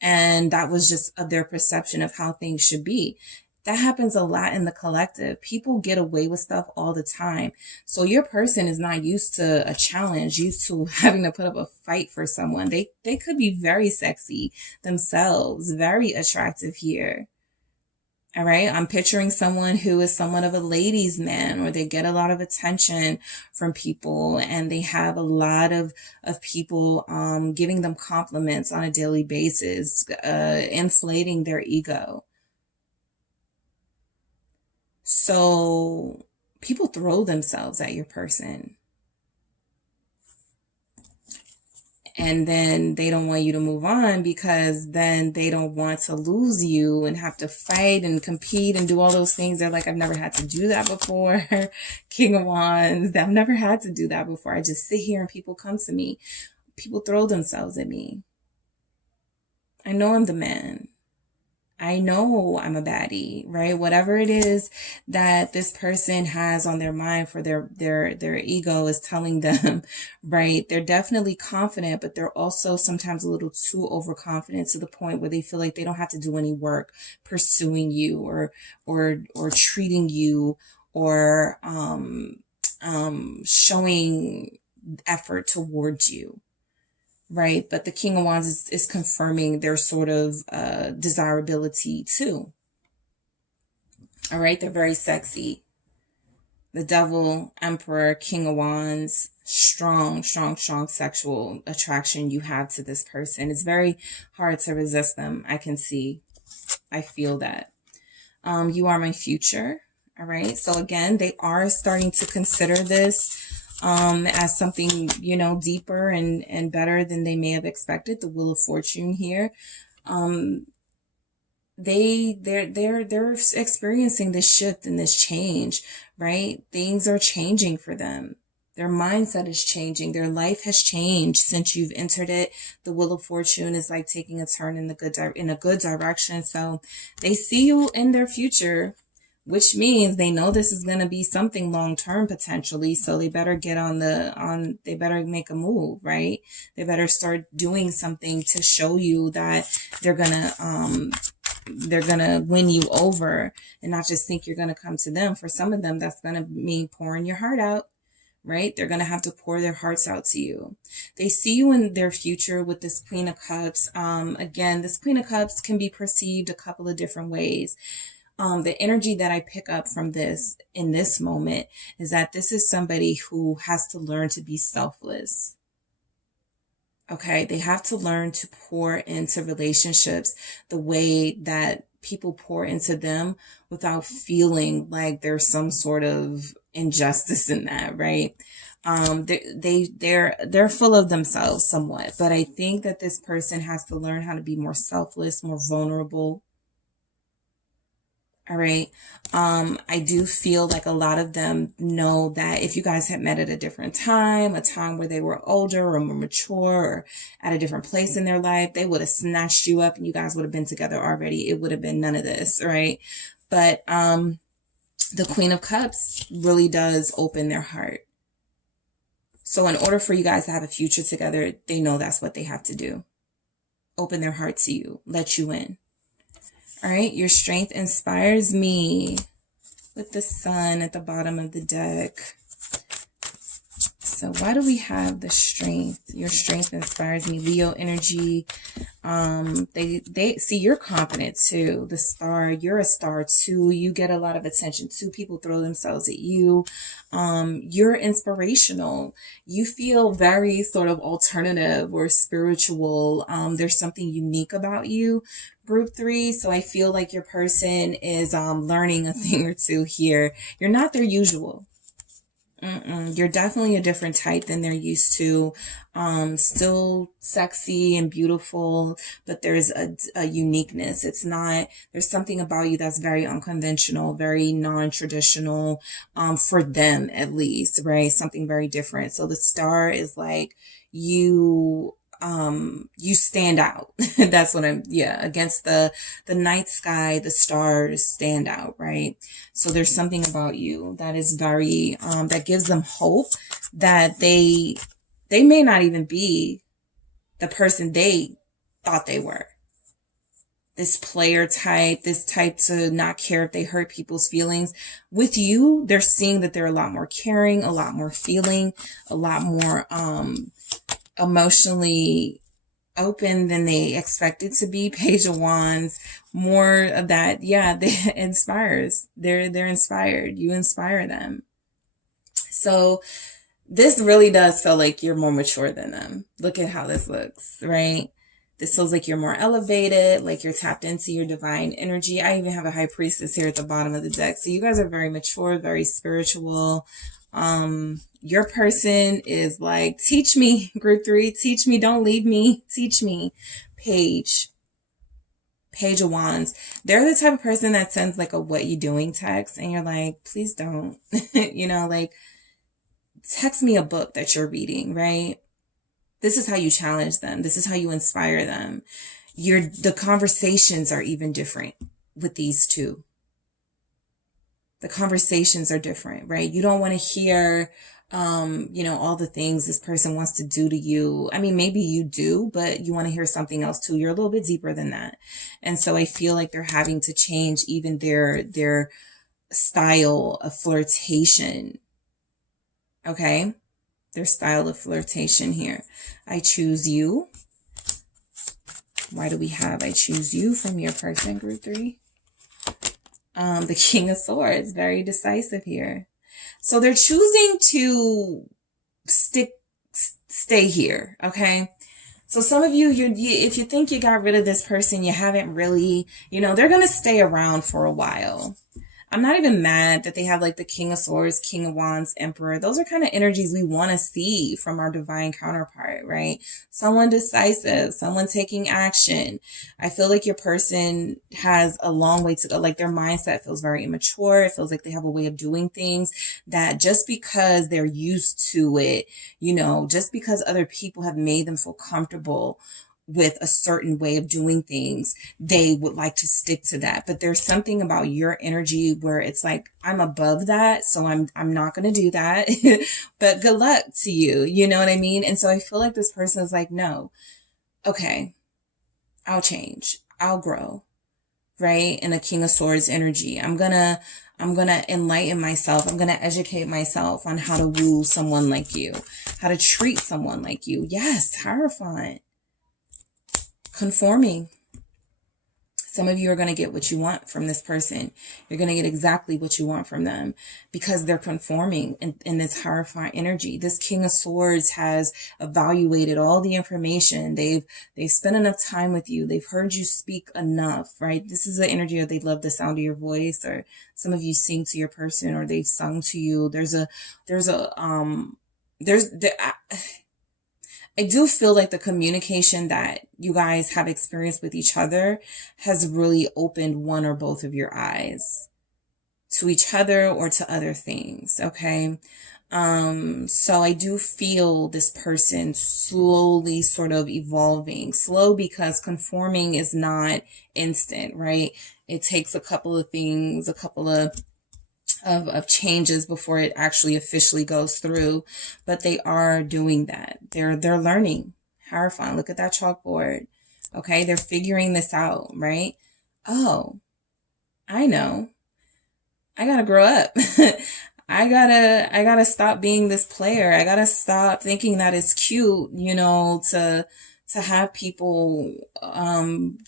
And that was just their perception of how things should be. That happens a lot in the collective. People get away with stuff all the time. So your person is not used to a challenge, used to having to put up a fight for someone. They could be very sexy themselves, very attractive here. All right. I'm picturing someone who is somewhat of a ladies' man, or they get a lot of attention from people, and they have a lot of people giving them compliments on a daily basis, inflating their ego. So people throw themselves at your person. And then they don't want you to move on, because then they don't want to lose you and have to fight and compete and do all those things. They're like, I've never had to do that before. King of Wands, I've never had to do that before. I just sit here and people come to me. People throw themselves at me. I know I'm the man. I know I'm a baddie, right? Whatever it is that this person has on their mind for their ego is telling them, right? They're definitely confident, but they're also sometimes a little too overconfident, to the point where they feel like they don't have to do any work pursuing you or treating you or showing effort towards you. Right. But the King of Wands is confirming their sort of desirability too. All right. They're very sexy. The Devil, Emperor, King of Wands, strong sexual attraction you have to this person. It's very hard to resist them. I can see. I feel that. You are my future. All right. So again, they are starting to consider this as something, you know, deeper and better than they may have expected. The Wheel of Fortune here. They're experiencing this shift and this change, right? Things are changing for them. Their mindset is changing. Their life has changed since you've entered it. The Wheel of Fortune is like taking a turn in a good direction. So they see you in their future, which means they know this is going to be something long-term potentially. So they better get they better make a move, right? They better start doing something to show you that they're going to win you over, and not just think you're going to come to them. For some of them, that's going to mean pouring your heart out, right? They're going to have to pour their hearts out to you. They see you in their future with this Queen of Cups. Again, this Queen of Cups can be perceived a couple of different ways. The energy that I pick up from this in this moment is that this is somebody who has to learn to be selfless. Okay, they have to learn to pour into relationships the way that people pour into them, without feeling like there's some sort of injustice in that, right? They're full of themselves somewhat, but I think that this person has to learn how to be more selfless, more vulnerable. All right. I do feel like a lot of them know that if you guys had met at a different time, a time where they were older or more mature or at a different place in their life, they would have snatched you up and you guys would have been together already. It would have been none of this, right? But the Queen of Cups really does open their heart. So in order for you guys to have a future together, they know that's what they have to do. Open their heart to you, let you in. All right, your strength inspires me, with the Sun at the bottom of the deck. So why do we have the strength? Your strength inspires me. Leo energy. They see you're confident too. The Star, you're a star too. You get a lot of attention too. People throw themselves at you. You're inspirational. You feel very sort of alternative or spiritual. There's something unique about you, group 3. So I feel like your person is learning a thing or two here. You're not their usual. You're definitely a different type than they're used to. Still sexy and beautiful, but there's a uniqueness. It's not, there's something about you that's very unconventional, very non-traditional, for them at least, right? Something very different. So the star is like you, you stand out. That's what against the night sky, the stars stand out, right? So there's something about you that is very, that gives them hope that they may not even be the person they thought they were. This player type, this type to not care if they hurt people's feelings. With you, they're seeing that they're a lot more caring, a lot more feeling, a lot more, emotionally open than they expected to be. Page of Wands, more of that. Yeah, they inspires. They're inspired. You inspire them. So this really does feel like you're more mature than them. Look at how this looks, right? This feels like you're more elevated, like you're tapped into your divine energy. I even have a high priestess here at the bottom of the deck. So you guys are very mature, very spiritual. Your person is like, teach me, group 3, teach me, don't leave me, teach me. Page of Wands. They're the type of person that sends like a what you doing text and you're like, please don't, you know, like text me a book that you're reading, right? This is how you challenge them. This is how you inspire them. The conversations are even different with these two. The conversations are different, right? You don't want to hear, all the things this person wants to do to you. I mean, maybe you do, but you want to hear something else too. You're a little bit deeper than that. And so I feel like they're having to change even their style of flirtation. Okay? Their style of flirtation here. I choose you. Why do we have I choose you from your person, group 3? The King of Swords, very decisive here. So they're choosing to stay here, okay? So some of you, if you think you got rid of this person, you haven't really, they're going to stay around for a while. I'm not even mad that they have like the King of Swords, King of Wands, Emperor. Those are kind of energies we want to see from our divine counterpart, right? Someone decisive, someone taking action. I feel like your person has a long way to go. Like their mindset feels very immature. It feels like they have a way of doing things that just because they're used to it, just because other people have made them feel comfortable with a certain way of doing things, they would like to stick to that. But there's something about your energy where it's like, I'm above that, so I'm not going to do that. But good luck to you. You know what I mean? And so I feel like this person is like, no, okay, I'll change. I'll grow. Right? In a King of Swords energy. I'm gonna enlighten myself. I'm gonna educate myself on how to woo someone like you, how to treat someone like you. Yes, Hierophant. Conforming. Some of you are going to get what you want from this person. You're going to get exactly what you want from them because they're conforming in this Hierophant energy. This King of Swords has evaluated all the information. They've spent enough time with you. They've heard you speak enough, right? This is the energy of they love the sound of your voice, or some of you sing to your person, or they've sung to you. I do feel like the communication that you guys have experienced with each other has really opened one or both of your eyes to each other or to other things. Okay. So I do feel this person slowly sort of evolving. Slow because conforming is not instant, right? It takes a couple of things, a couple of changes before it actually officially goes through, but they are doing that. They're learning. Hierophant, look at that chalkboard. Okay, they're figuring this out, right? Oh, I know. I gotta grow up. I gotta stop being this player. I gotta stop thinking that it's cute, to have people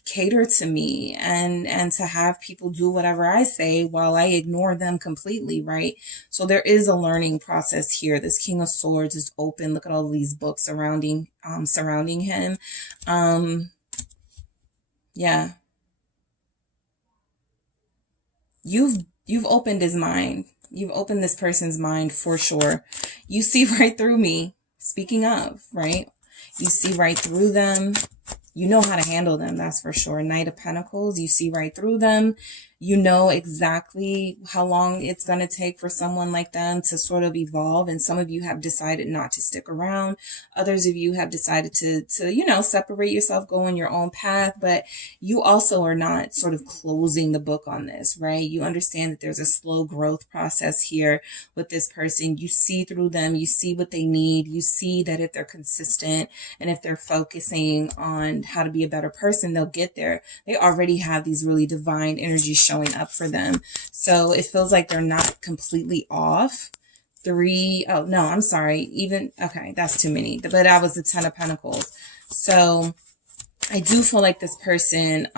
cater to me and to have people do whatever I say while I ignore them completely, right? So there is a learning process here. This King of Swords is open. Look at all these books surrounding him. Yeah. You've You've opened his mind. You've opened this person's mind for sure. You see right through me. Speaking of, right? You see right through them. You know how to handle them, that's for sure. Knight of Pentacles, you see right through them. You know exactly how long it's going to take for someone like them to sort of evolve. And some of you have decided not to stick around. Others of you have decided to you know, separate yourself, go on your own path. But you also are not sort of closing the book on this, right? You understand that there's a slow growth process here with this person. You see through them. You see what they need. You see that if they're consistent and if they're focusing on how to be a better person, they'll get there. They already have these really divine energies showing up for them. So it feels like they're not completely off. Oh no, I'm sorry. Okay, that's too many. But that was the 10 of Pentacles. So I do feel like this person,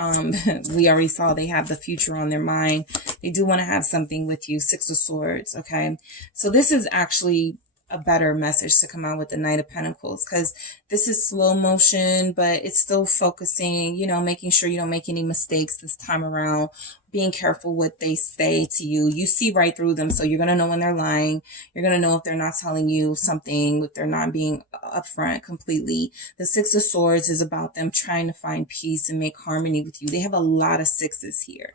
we already saw they have the future on their mind. They do want to have something with you. 6 of Swords. Okay. So this is actually a better message to come out with the Knight of Pentacles, because this is slow motion, but it's still focusing, you know, making sure you don't make any mistakes this time around, being careful what they say to you. You see right through them, so you're going to know when they're lying. You're going to know if they're not telling you something, if they're not being upfront completely. The 6 of Swords is about them trying to find peace and make harmony with you. They have a lot of 6s here.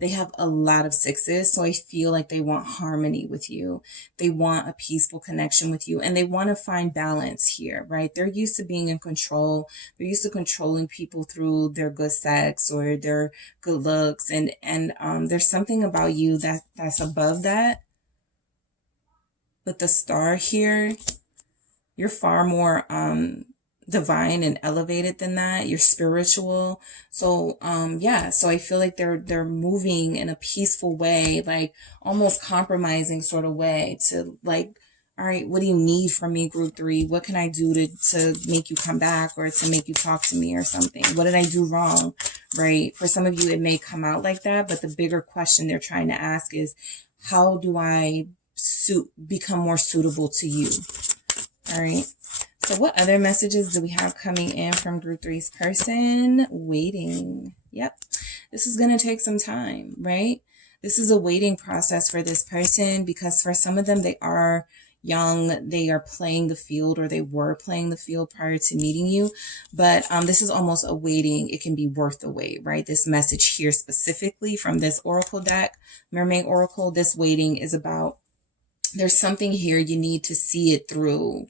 They have a lot of 6s, so I feel like they want harmony with you. They want a peaceful connection with you, and they want to find balance here, right? They're used to being in control. They're used to controlling people through their good sex or their good looks, and there's something about you that's above that. But the star here, you're far more divine and elevated than that. You're spiritual. So yeah, so I feel like they're moving in a peaceful way, like almost compromising sort of way to like, all right, what do you need from me, group 3? What can I do to make you come back or to make you talk to me or something? What did I do wrong? Right? For some of you, it may come out like that, but the bigger question they're trying to ask is, how do I become more suitable to you? All right. So what other messages do we have coming in from group 3's person? Waiting. Yep. This is going to take some time, right? This is a waiting process for this person, because for some of them, they are young. They are playing the field, or they were playing the field prior to meeting you. But this is almost a waiting. It can be worth the wait, right? This message here specifically from this Oracle deck, Mermaid Oracle, this waiting is about, there's something here you need to see it through.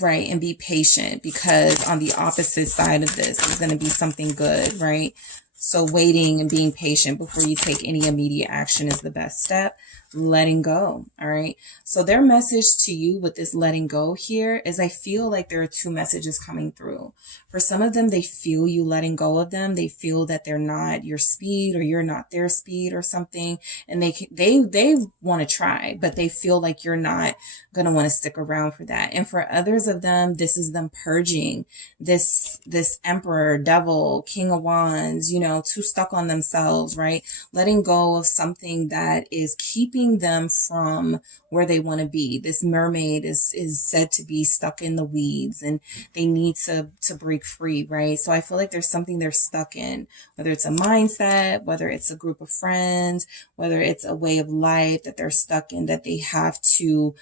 Right. And be patient, because on the opposite side of this is going to be something good. Right. So waiting and being patient before you take any immediate action is the best step. Letting go. All right. So their message to you with this letting go here is, I feel like there are 2 messages coming through. For some of them, they feel you letting go of them. They feel that they're not your speed, or you're not their speed or something. And they want to try, but they feel like you're not going to want to stick around for that. And for others of them, this is them purging this Emperor, Devil, King of Wands, you know, too stuck on themselves, right? Letting go of something that is keeping them from where they want to be. This mermaid is said to be stuck in the weeds, and they need to break free, right? So I feel like there's something they're stuck in, whether it's a mindset, whether it's a group of friends, whether it's a way of life that they're stuck in, that they have to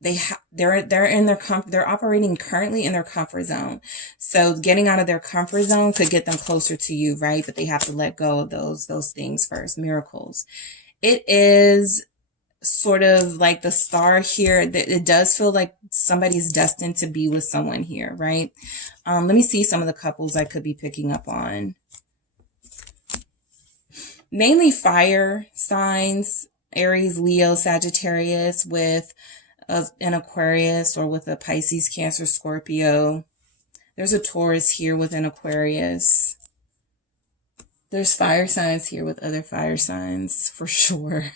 they're operating currently in their comfort zone. So getting out of their comfort zone could get them closer to you, right? But they have to let go of those things first. Miracles. It is sort of like the star here. It does feel like somebody's destined to be with someone here, right? Let me see some of the couples I could be picking up on. Mainly fire signs, Aries, Leo, Sagittarius, with an Aquarius, or with a Pisces, Cancer, Scorpio. There's a Taurus here with an Aquarius. There's fire signs here with other fire signs for sure.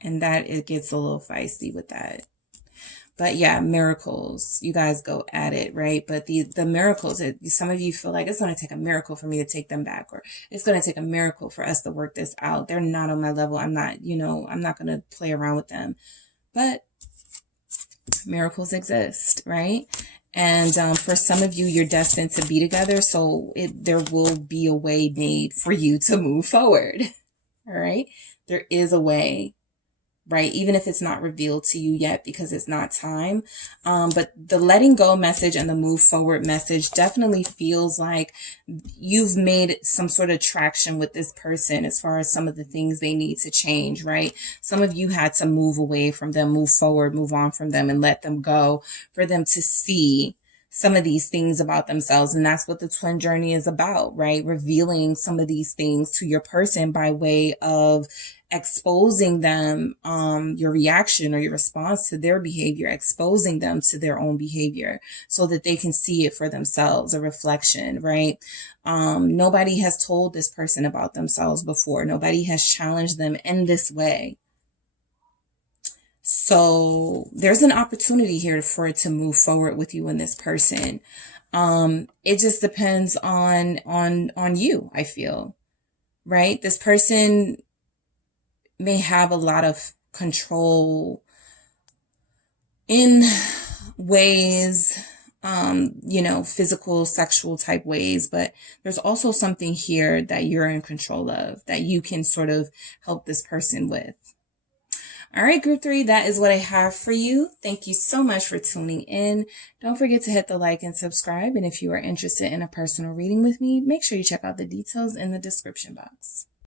And that it gets a little feisty with that. But yeah, miracles. You guys go at it, right? But the miracles, some of you feel like it's going to take a miracle for me to take them back, or it's going to take a miracle for us to work this out. They're not on my level. I'm not going to play around with them. But miracles exist, right? And for some of you, you're destined to be together. So there will be a way made for you to move forward. All right. There is a way, right? Even if it's not revealed to you yet because it's not time. But the letting go message and the move forward message definitely feels like you've made some sort of traction with this person as far as some of the things they need to change, right? Some of you had to move away from them, move forward, move on from them, and let them go for them to see some of these things about themselves. And that's what the twin journey is about, right? Revealing some of these things to your person by way of exposing them, your reaction or your response to their behavior, exposing them to their own behavior so that they can see it for themselves, a reflection, right? Nobody has told this person about themselves before. Nobody has challenged them in this way. So there's an opportunity here for it to move forward with you and this person. It just depends on you, I feel, right? This person may have a lot of control in ways, physical, sexual type ways, but there's also something here that you're in control of, that you can sort of help this person with. All right, group 3, that is what I have for you. Thank you so much for tuning in. Don't forget to hit the like and subscribe. And if you are interested in a personal reading with me, make sure you check out the details in the description box.